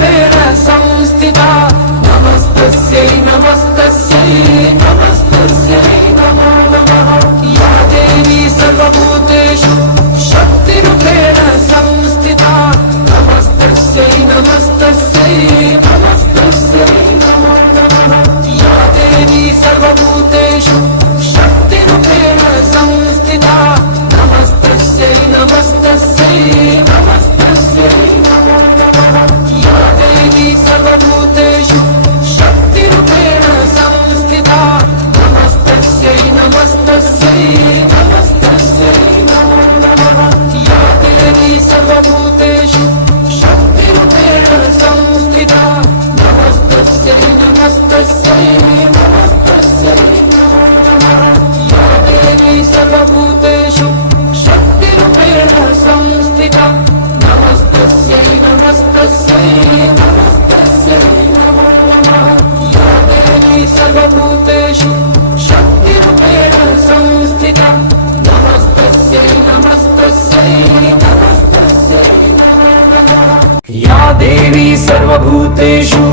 देवी सर्वभूतेषु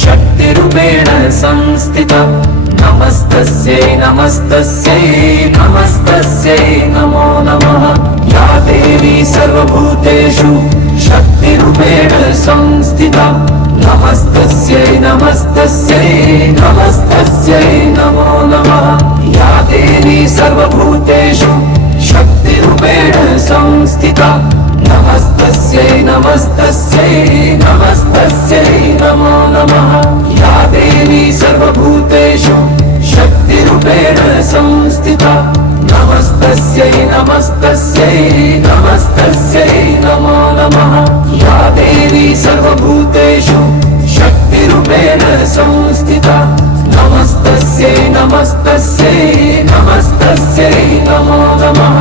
शक्तिरूपेण संस्थिता नमस्तस्यै नमस्तस्यै नमस्तस्यै नमो नमः या देवी सर्वभूतेषु शक्तिरूपेण संस्थिता नमस्तस्यै नमस्तस्यै नमस्तस्यै नमो नमः या देवी सर्वभूतेषु शक्तिरूपेण संस्थिता नमस्तस्यै नमस्तस्यै नमस्तस्यै नमो नमः या देवी सर्वभूतेषु शक्तिरूपेण संस्थिता नमस्तस्यै नमस्तस्यै नमस्तस्यै नमो नमः या देवी सर्वभूतेषु शक्तिरूपेण संस्थिता नमस्तस्यै नमस्तस्यै नमस्तस्यै नमो नमः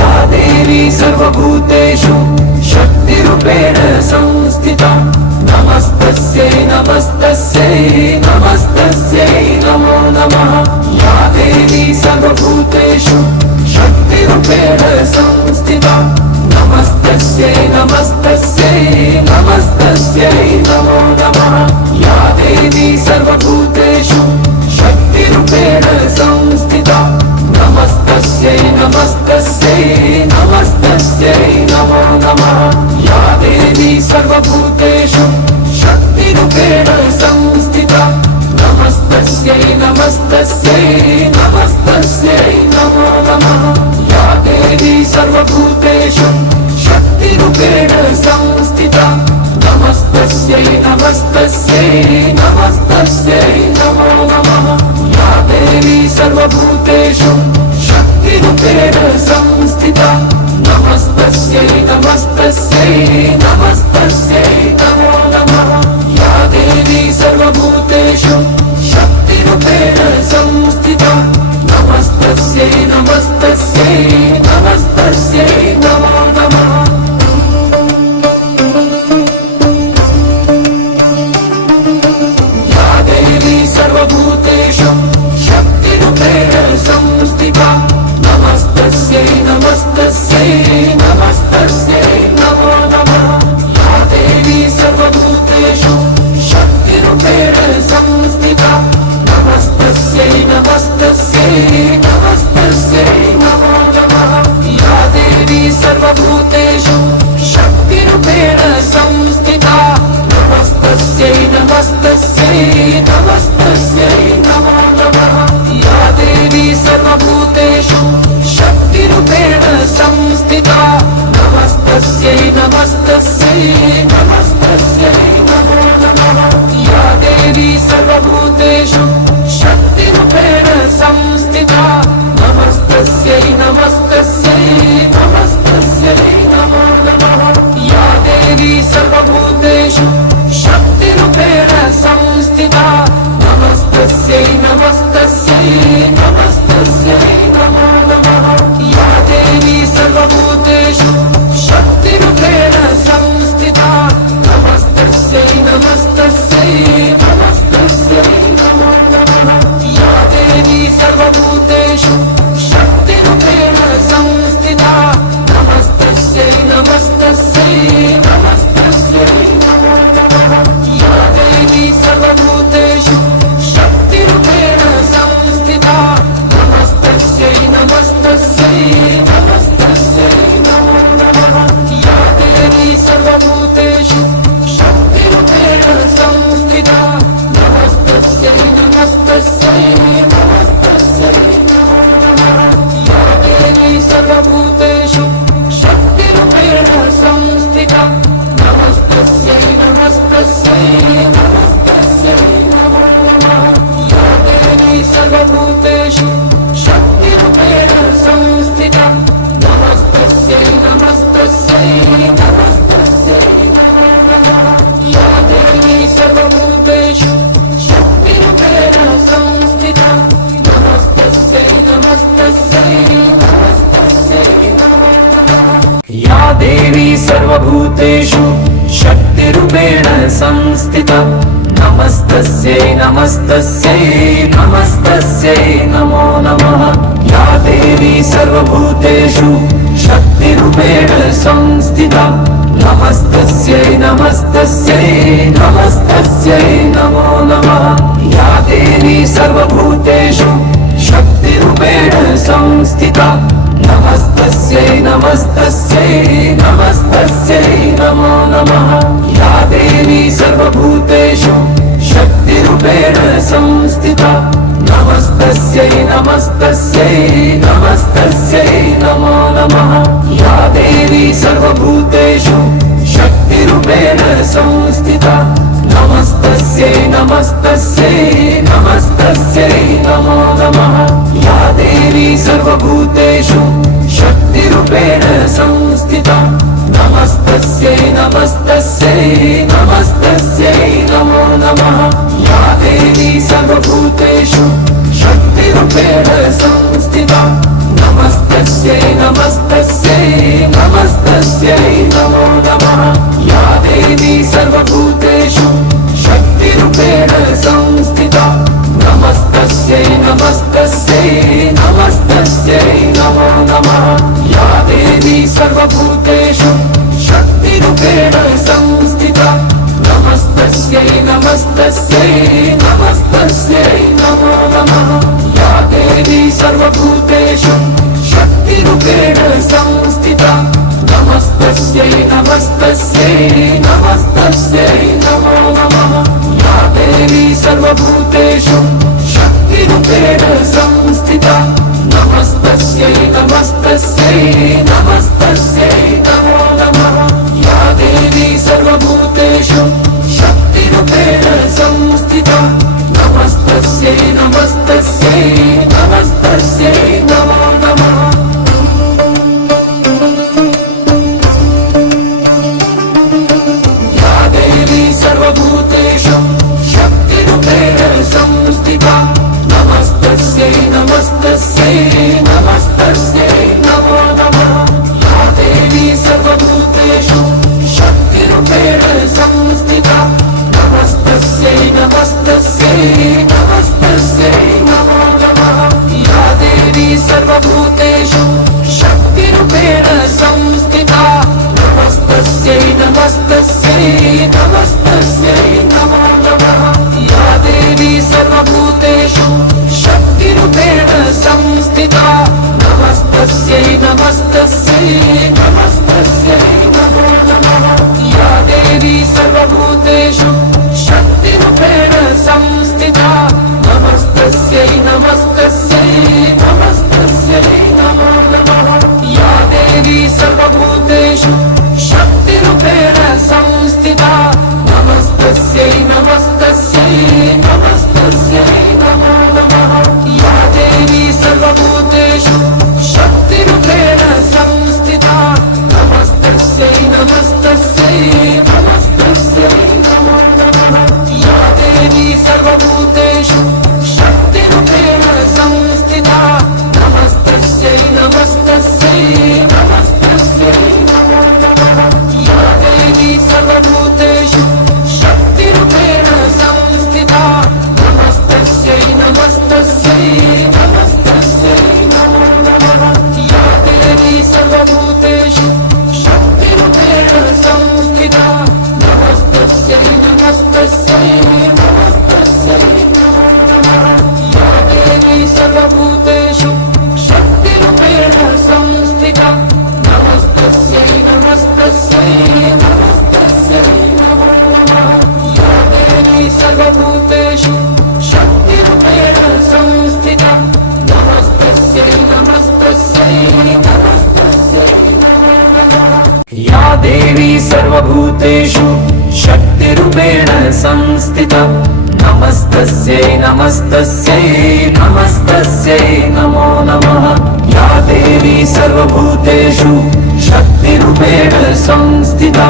या देवी सर्वभूतेषु शक्तिरूपेण संस्थिता नमस्तस्यै नमस्तस्यै नमस्तस्यै नमो नमः या देवी सर्वभूतेषु शक्तिरूपेण संस्थिता नमस्तस्यै नमस्तस्यै नमस्तस्यै नमो नमः या देवी सर्वभूतेषु शक्तिरूपेण संस्थिता नमस्तस्यै नमस्तस्यै नमस्तस्यै नमो नमः या देवी सर्वभूतेषु शक्तिरूपेण संस्थिता नमस्तस्यै नमस्तस्यै नमस्तस्यै नमो नमः या देवी सर्वभूतेषु शक्तिरूपेण संस्थिता नमस्तस्यै नमस्तस्यै नमस्तस्यै नमो नमः या देवी सर्वभूतेषु शक्तिरूपेण संस्थिता नमस्तस्यै नमस्तस्यै नमस्तस्यै नमो नमः या देवी सर्वभूतेषु शक्तिरूपेण संस्थिता नमस्तस्यै नमस्तस्यै नमस्तस्यै नमो नमः या देवी सर्वभूतेषु शक्तिरूपेण संस्थिता नमस्तस्यै नमस्तस्यै नमस्तस्यै नमो नमः या देवी सर्वभूतेषु शक्तिरूपेण संस्थिता नमस्तस्यै नमस्तस्यै नमस्तस्यै नमो नमः या देवी सर्वभूतेषु शक्तिरूपेण संस्थिता नमस्तस्यै नमस्तस्यै नमस्तस्यै नमो नमः या देवी सर्वभूतेषु शक्तिरूपेण संस्थिता नमस्तस्यै नमस्तस्यै नमस्तस्यै नमो नमः या देवी सर्वभूतेषु शक्तिरूपेण संस्थिता नमस्तस्यै नमस्तस्यै नमस्तस्यै नमो नमः या देवी सर्वभूतेषु शक्तिरूपेण संस्थिता नमस्तस्यै नमस्तस्यै नमस्तस्यै नमो नमः या देवी सर्वभूतेषु शक्तिरूपेण संस्थिता नमस्तस्यै नमस्तस्यै नमस्तस्यै नमो नमः या देवी सर्वभूतेषु शक्तिरूपेण संस्थिता नमस्तस्यै नमस्तस्यै नमस्तस्यै नमो नमः या देवी सर्वभूतेषु शक्तिरूपेण संस्थिता नमस्तस्यै नमस्तस्यै नमस्तस्यै नमो नमः या देवी सर्वभूतेषु शक्तिरूपेण संस्थिता नमस्तस्यै नमस्तस्यै नमस्तस्यै नमो नमः या देवी सर्वभूतेषु शक्तिरूपेण संस्थिता नमस्तस्यै नमस्तस्यै नमस्तस्यै नमो नमः या देवी सर्वभूतेषु शक्तिरूपेण संस्थिता नमस्तस्यै नमस्तस्यै नमस्तस्यै नमो नमः या देवी सर्वभूतेषु शक्तिरूपेण संस्थिता नमस्तस्यै नमस्तस्यै नमस्तस्यै नमो नमः या देवी सर्वभूतेषु शक्तिरूपेण संस्थिता नमस्तस्यै नमस्तस्यै नमस्तस्यै नमो नमः या देवी सर्वभूतेषु शक्तिरूपेण संस्थिता नमस्तस्यै नमस्तस्यै नमस्तस्यै नमो नमः। या देवी सर्वभूतेषु शक्तिरूपेण संस्थिता नमस्तस्यै नमस्तस्यै नमस्तस्यै नमो नमः। या देवी सर्वभूतेषु शक्तिरूपेण संस्थिता नमस्तस्यै नमस्तस्यै नमस्तस्यै नमो नमः। या देवी सर्वभूतेषु शक्तिरूपेण संस्थिता नमस्तस्यै नमस्तस्यै नमस्तस्यै नमो नमः। या देवी सर्वभूतेषु शक्तिरूपेण संस्थिता नमस्तस्यै नमस्तस्यै नमस्तस्यै नमो नमः। या देवी सर्वभूतेषु शक्तिरूपेण संस्थिता नमस्तस्यै नमस्तस्यै नमस्तस्यै नमो नमः। या देवी सर्वभूतेषु शक्तिरूपेण संस्थिता नमस्तस्यै नमस्तस्यै नमस्तस्यै नमो नमः। या देवी सर्वभूतेषु शक्तिरूपेण संस्थिता नमस्तस्यै नमस्तस्यै नमस्तस्यै नमो नमः। या देवी सर्वभूतेषु शक्तिरूपेण संस्थिता नमस्तस्यै नमस्तस्यै नमस्तस्यै नमो नमः। या देवी सर्वभूतेषु शक्तिरूपेण संस्थिता नमस्तस्यै नमस्तस्यै नमस्तस्यै नमो नमः। या देवी सर्वभूतेषु शक्तिरूपेण संस्थिता नमस्तस्यै नमस्तस्यै नमस्तस्यै नमो नमः। या देवी सर्वभूतेषु शक्तिरूपेण संस्थिता नमस्तस्यै नमस्तस्यै नमस्तस्यै नमो नमः। या देवी सर्वभूतेषु शक्तिरूपेण संस्थिता नमस्तस्यै नमस्तस्यै नमस्तस्यै नमो नमः। या देवी सर्वभूतेषु शक्तिरूपेण संस्थिता नमस्तस्यै नमस्तस्यै नमस्तस्यै नमो नमः। या देवी सर्वभूतेषु शक्तिरूपेण संस्थिता नमस्तस्यै नमस्तस्यै नमस्तस्यै नमो नमः। या देवी सर्वभूतेषु शक्तिरूपेण संस्थिता नमस्तस्यै नमस्तस्यै नमस्तस्यै नमो नमः। या देवी सर्वभूतेषु शक्तिरूपेण संस्थिता नमस्तस्यै नमस्तस्यै नमस्तस्यै नमो नमः। या देवी सर्वभूतेषु शक्तिरूपेण संस्थिता नमस्तस्यै नमस्तस्यै नमस्तस्यै नमो नमः। या देवी सर्वभूतेषु शक्तिरूपेण संस्थिता नमस्तस्यै नमस्तस्यै नमस्तस्यै नमो नमः। या देवी सर्वभूतेषु शक्तिरूपेण संस्थिता नमस्तस्यै नमस्तस्यै नमस्तस्यै नमो नमः। या देवी सर्वभूतेषु शक्तिरूपेण संस्थिता नमस्तस्यै नमस्तस्यै नमस्तस्यै नमो नमः। या देवी सर्वभूतेषु शक्तिरूपेण संस्थिता नमस्तस्यै नमस्तस्यै नमस्तस्यै नमो नमः। या देवी सर्वभूतेषु शक्तिरूपेण संस्थिता नमस्तस्यै नमस्तस्यै नमस्तस्यै नमो नमः। या देवी सर्वभूतेषु शक्तिरूपेण संस्थिता नमस्तस्यै नमस्तस्यै नमस्तस्यै नमो नमः। या देवी सर्वभूतेषु शक्तिरूपेण संस्थिता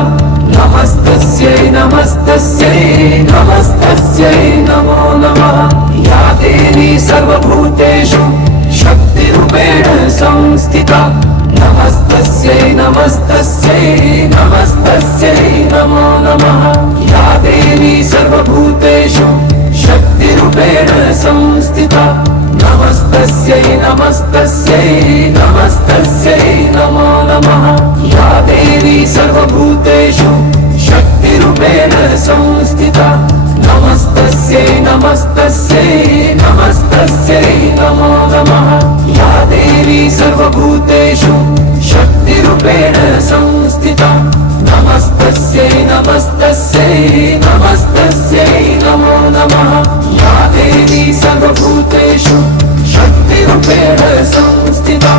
नमस्तस्यै नमस्तस्यै नमस्तस्यै नमो नमः। या देवी सर्वभूतेषु शक्तिरूपेण संस्थिता नमस्तस्यै नमस्तस्यै नमस्तस्यै नमो नमः। या देवी सर्वभूतेषु शक्तिरूपेण संस्थिता नमस्तस्यै नमस्तस्यै नमस्तस्यै नमो नमः। या देवी सर्वभूतेषु शक्तिरूपेण संस्थिता नमस्तस्यै नमस्तस्यै नमस्तस्यै नमो नमः या देवी सर्वभूतेषु शक्तिरूपेण संस्थिता नमस्तस्यै नमस्तस्यै नमस्तस्यै नमो नमः या देवी सर्वभूतेषु शक्तिरूपेण संस्थिता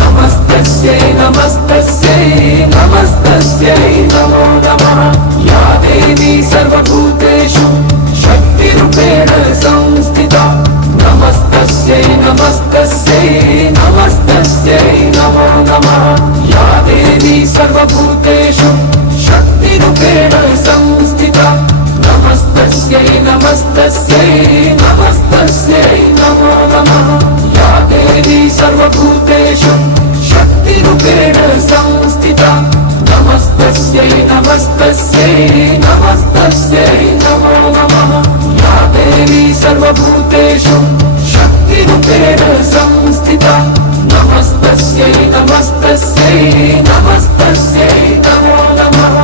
नमस्तस्यै नमस्तस्यै नमस्तस्यै नमो नमः या देवी सर्वभूतेषु शक्तिरूपेण संस्थिता नमस्तस्यै नमस्तस्यै नमस्तस्यै नमो नमः या देवी सर्वभूतेषु शक्तिरूपेण संस्थिता नमस्तस्यै नमस्तस्यै नमस्तस्यै नमो नमः या देवी सर्वभूतेषु शक्तिरूपेण संस्थिता नमस्तस्यै नमस्तस्यै नमस्तस्यै नमो नमः या देवी सर्वभूतेषु शक्तिरूपेण संस्थिता नमस्तस्यै नमस्तस्यै नमस्तस्यै नमो नमः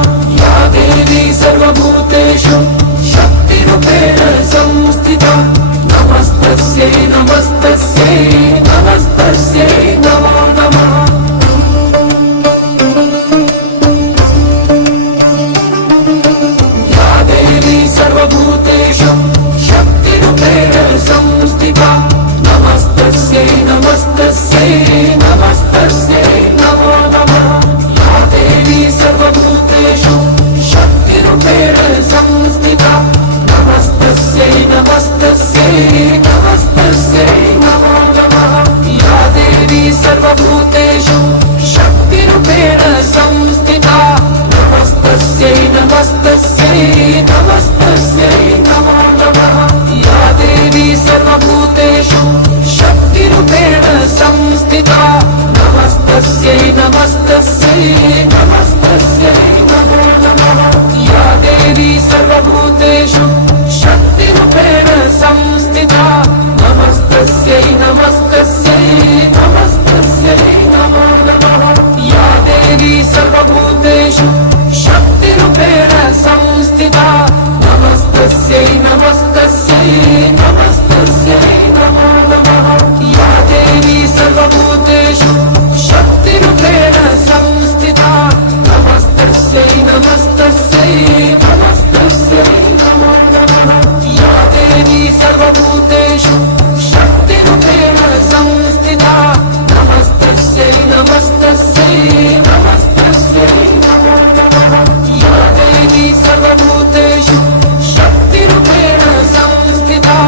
या देवी सर्वभूतेषु शक्तिरूपेण संस्थिता नमस्तस्यै नमस्तस्यै नमस्तस्यै नमो नमः या देवी सर्वभूतेषु शक्तिरूपेण संस्थिता नमस्तस्यै नमस्तस्यै नमस्तस्यै नमो नमः या देवी सर्वभूतेषु शक्तिरूपेण संस्थिता नमस्तस्यै नमस्तस्यै नमस्तस्यै नमो नमः या देवी सर्वभूतेषु शक्तिरूपेण संस्थिता नमस्तस्यै नमस्तस्यै नमस्तस्यै नमो नमः या देवी सर्वभूतेषु शक्तिरूपेण संस्थिता नमस्तस्यै नमस्तस्यै नमस्तस्यै नमो नमः या देवी सर्वभूतेषु शक्तिरूपेण संस्थिता नमस्तस्यै नमस्तस्यै नमस्तस्यै नमो नमः या देवी सर्वभूतेषु शक्तिरूपेण संस्थिता नमस्तस्यै नमस्तस्यै नमस्तस्यै नमो नमः या देवी सर्वभूतेषु शक्तिरूपेण संस्थिता नमस्तस्यै नमस्तस्यै नमस्तस्यै नमो नमः या देवी सर्वभूतेषु शक्तिरूपेण संस्थिता नमस्तस्यै नमस्तस्यै नमस्तस्यै नमो नमः या देवी सर्वभूतेषु शक्तिरूपेण संस्थिता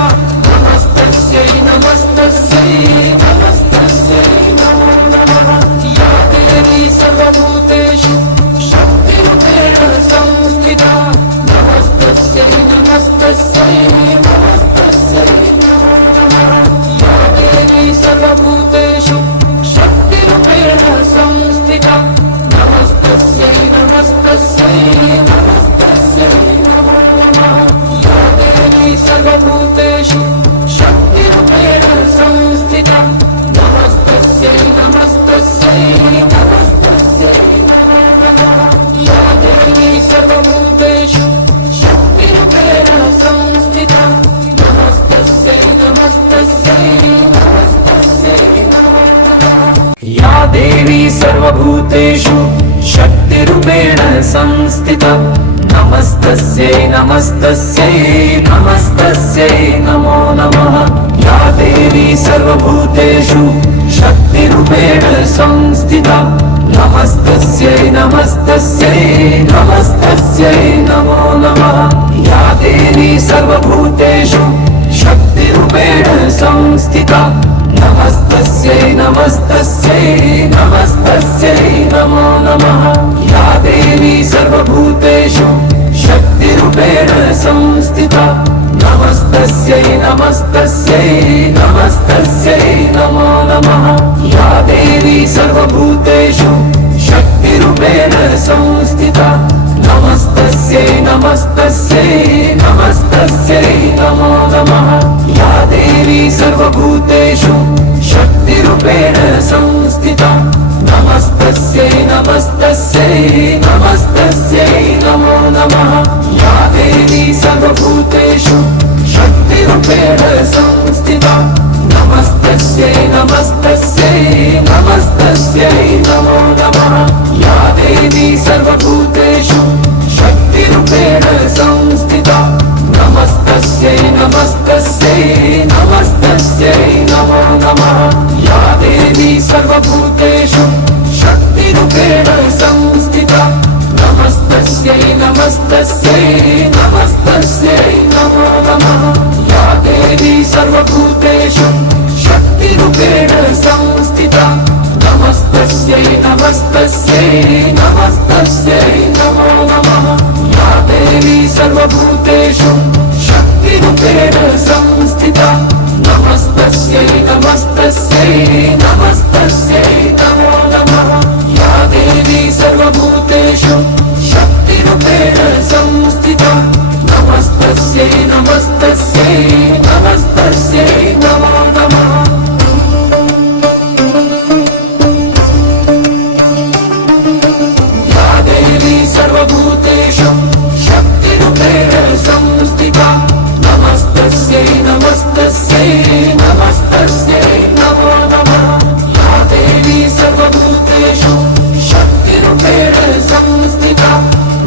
नमस्तस्यै नमस्तस्यै नमस्तस्यै नमो नमः या देवी सर्वभूतेषु शक्तिरूपेण संस्थिता नमस्तस्यै नमस्तस्यै नमस्तस्यै नमो नमः या देवी सर्वभूतेषु शक्तिरूपेण संस्थिता नमस्तस्यै नमस्तस्यै नमस्तस्यै नमो नमः या देवी सर्वभूतेषु शक्तिरूपेण संस्थिता नमस्तस्यै नमस्तस्यै नमस्तस्यै नमो नमः या देवी सर्वभूतेषु शक्तिरूपेण संस्थिता नमस्तस्यै नमस्तस्यै नमस्तस्यै नमो नमः या देवी सर्वभूतेषु शक्तिरूपेण संस्थिता नमस्तस्यै नमस्तस्यै नमस्तस्यै नमो नमः या देवी सर्वभूतेषु शक्तिरूपेण संस्थिता नमस्तस्यै नमस्तस्यै नमस्तस्यै नमो नमः या देवी सर्वभूतेषु शक्तिरूपेण संस्थिता नमस्तस्यै नमस्तस्यै नमस्तस्यै नमो नमः या देवी सर्वभूतेषु शक्तिरूपेण संस्थिता नमस्तस्यै नमस्तस्यै नमस्तस्यै नमो नमः या देवी सर्वभूतेषु शक्तिरूपेण संस्थिता नमस्तस्यै नमस्तस्यै नमस्तस्यै नमो नमः या देवी सर्वभूतेषु शक्तिरूपेण संस्थिता नमस्तस्यै नमस्तस्यै सर्वभूतेषु शक्तिरूपेण संस्थिता नमस्तस्यै नमस्तस्यै नमस्तस्यै नमो नमः या देवी सर्वभूतेषु शक्तिरूपेण संस्थिता नमस्तस्यै नमस्तस्यै नमस्तस्यै नमो नमः या देवी सर्वभूतेषु शक्तिरूपेण संस्थिता नमस्तस्यै नमस्तस्यै नमस्तस्यै नमो नमः या देवी सर्वभूतेषु शक्तिरूपेण संस्थिता नमस्तस्यै नमस्तस्यै नमस्तस्यै नमो नमः या देवी सर्वभूतेषु शक्तिरूपेण संस्थिता नमस्तस्यै नमस्तस्यै नमस्तस्यै नमो नमः या देवी सर्वभूतेषु शक्तिरूपेण संस्थिता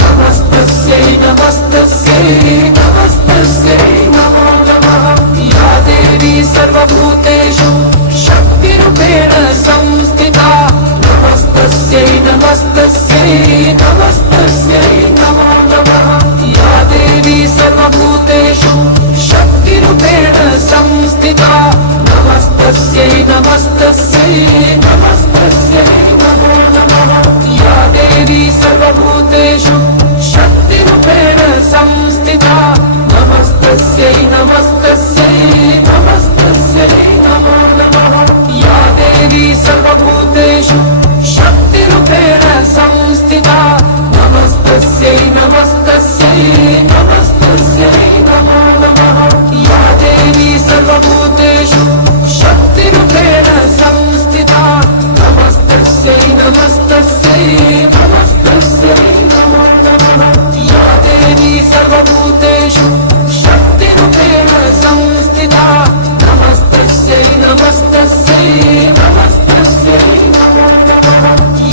नमस्तस्यै नमस्तस्यै नमस्तस्यै नमो नमः या देवी सर्वभूतेषु शक्तिरूपेण संस्थिता नमस्तस्यै नमस्तस्यै नमस्तस्यै नमो नमः या देवी सर्वभूतेषु शक्तिरूपेण संस्थिता नमस्तस्यै नमस्तस्यै नमस्तस्यै नमो नमः या देवी सर्वभूतेषु शक्तिरूपेण संस्थिता नमस्तस्यै नमस्तस्यै नमस्तस्यै नमो नमः या देवी सर्वभूतेषु शक्तिरूपेण संस्थिता नमस्तस्यै नमस्तस्यै नमस्तस्यै नमो नमः या देवी सर्वभूतेषु शक्तिरूपेण संस्थिता नमस्तस्यै नमस्तस्यै नमस्तस्यै नमो नमः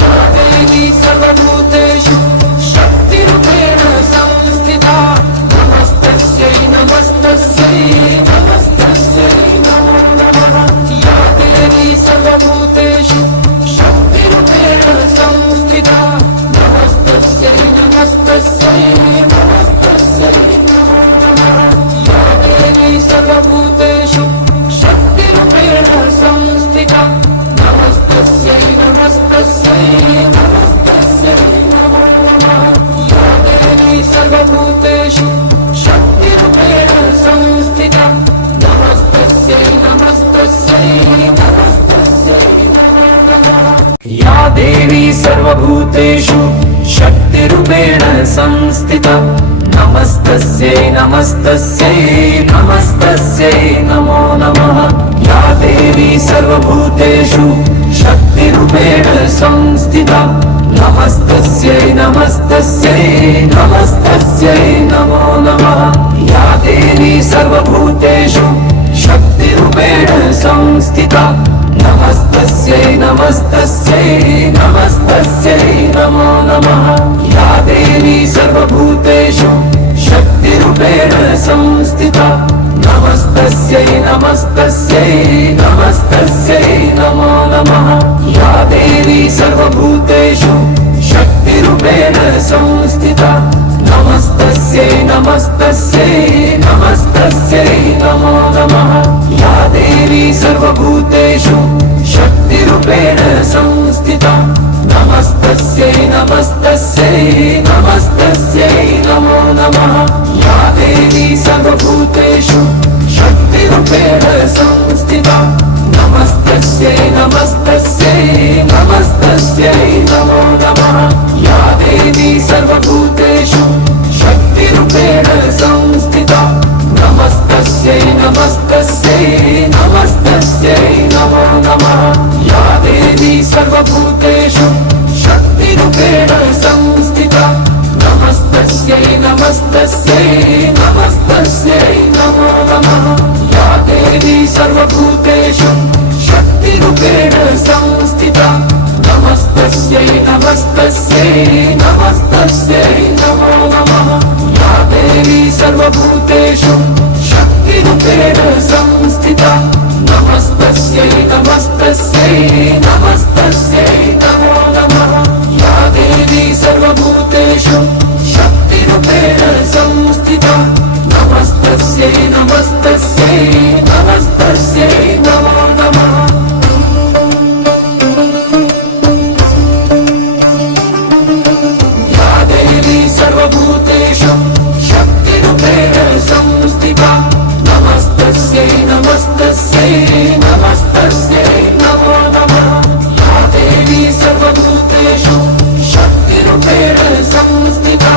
या देवी सर्वभूतेषु शक्तिरूपेण संस्थिता नमस्तस्यै नमस्तस्यै नमस्तस्यै नमो नमः या देवी सर्वभूतेषु शक्तिरूपेण संस्थिता नमस्तस्यै नमस्तस्यै नमस्तस्यै नमो नमः या देवी सर्वभूतेषु शक्तिरूपेण संस्थिता नमस्तस्यै नमस्तस्यै नमस्तस्यै नमो नमः या देवी सर्वभूतेषु शक्तिरूपेण संस्थिता नमस्तस्यै नमस्तस्यै नमस्तस्यै नमो नमः या देवी सर्वभूतेषु शक्तिरूपेण संस्थिता नमस्तस्यै नमस्तस्यै नमस्तस्यै नमो नमः या देवी सर्वभूतेषु शक्तिरूपेण संस्थिता नमस्तस्यै नमस्तस्यै नमस्तस्यै नमो नमः या देवी सर्वभूतेषु शक्तिरूपेण संस्थिता नमस्तस्यै नमस्तस्यै नमस्तस्यै नमो नमः या देवी सर्वभूतेषु शक्तिरूपेण संस्थिता नमस्तस्यै नमस्तस्यै नमस्तस्यै नमो नमः या देवी सर्वभूतेषु शक्तिरूपेण संस्थिता नमस्तस्यै नमस्तस्यै नमस्तस्यै नमो नमः या देवी सर्वभूतेषु शक्तिरूपेण संस्थिता नमस्तस्यै नमस्तस्यै नमस्तस्यै नमो नमः या देवी सर्वभूतेषु शक्तिरूपेण संस्थिता नमस्तस्यै नमस्तस्यै नमस्तस्यै नमो नमः या देवी सर्वभूतेषु शक्तिरूपेण संस्थिता नमस्तस्यै नमस्तस्यै नमस्तस्यै नमो नमः या देवी सर्वभूतेषु शक्तिरूपेण संस्थिता नमस्तस्यै नमस्तस्यै नमस्तस्यै नमो नमः या देवी सर्वभूतेषु शक्तिरूपेण संस्थिता नमस्तस्यै नमस्तस्यै नमस्तस्यै नमो नमः या देवी सर्वभूतेषु शक्तिरूपेण संस्थिता नमस्तस्यै नमस्तस्यै नमस्तस्यै नमो नमः या देवी सर्वभूतेषु शक्तिरूपेण संस्थिता नमस्तस्यै नमस्तस्यै नमस्तस्यै नमो नमः या देवी सर्वभूतेषु शक्तिरूपेण संस्थिता नमस्तस्यै नमस्तस्यै नमस्तस्यै नमो नमः या देवी सर्वभूतेषु शक्तिरूपेण संस्थिता नमस्तस्यै नमस्तस्यै नमस्तस्यै नमो नमः या देवी सर्वभूतेषु शक्तिरूपेण संस्थिता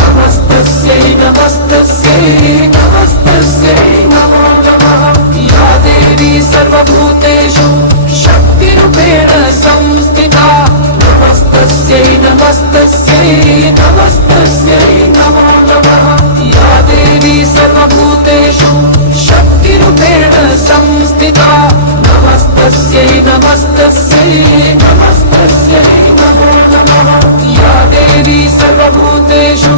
नमस्तस्यै नमस्तस्यै नमस्तस्यै नमो नमः या देवी सर्वभूतेषु शक्तिरूपेण संस्थिता नमस्तस्यै नमस्तस्यै नमस्तस्यै नमो नमः या देवी सर्वभूतेषु शक्तिरूपेण संस्थिता नमस्तस्यै नमस्तस्यै नमस्तस्यै नमो नमः या देवी सर्वभूतेषु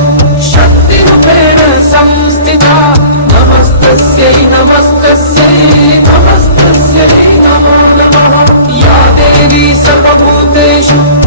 शक्तिरूपेण संस्थिता नमस्तस्यै नमस्तस्यै नमस्तस्यै नमो नमः या देवी सर्वभूतेषु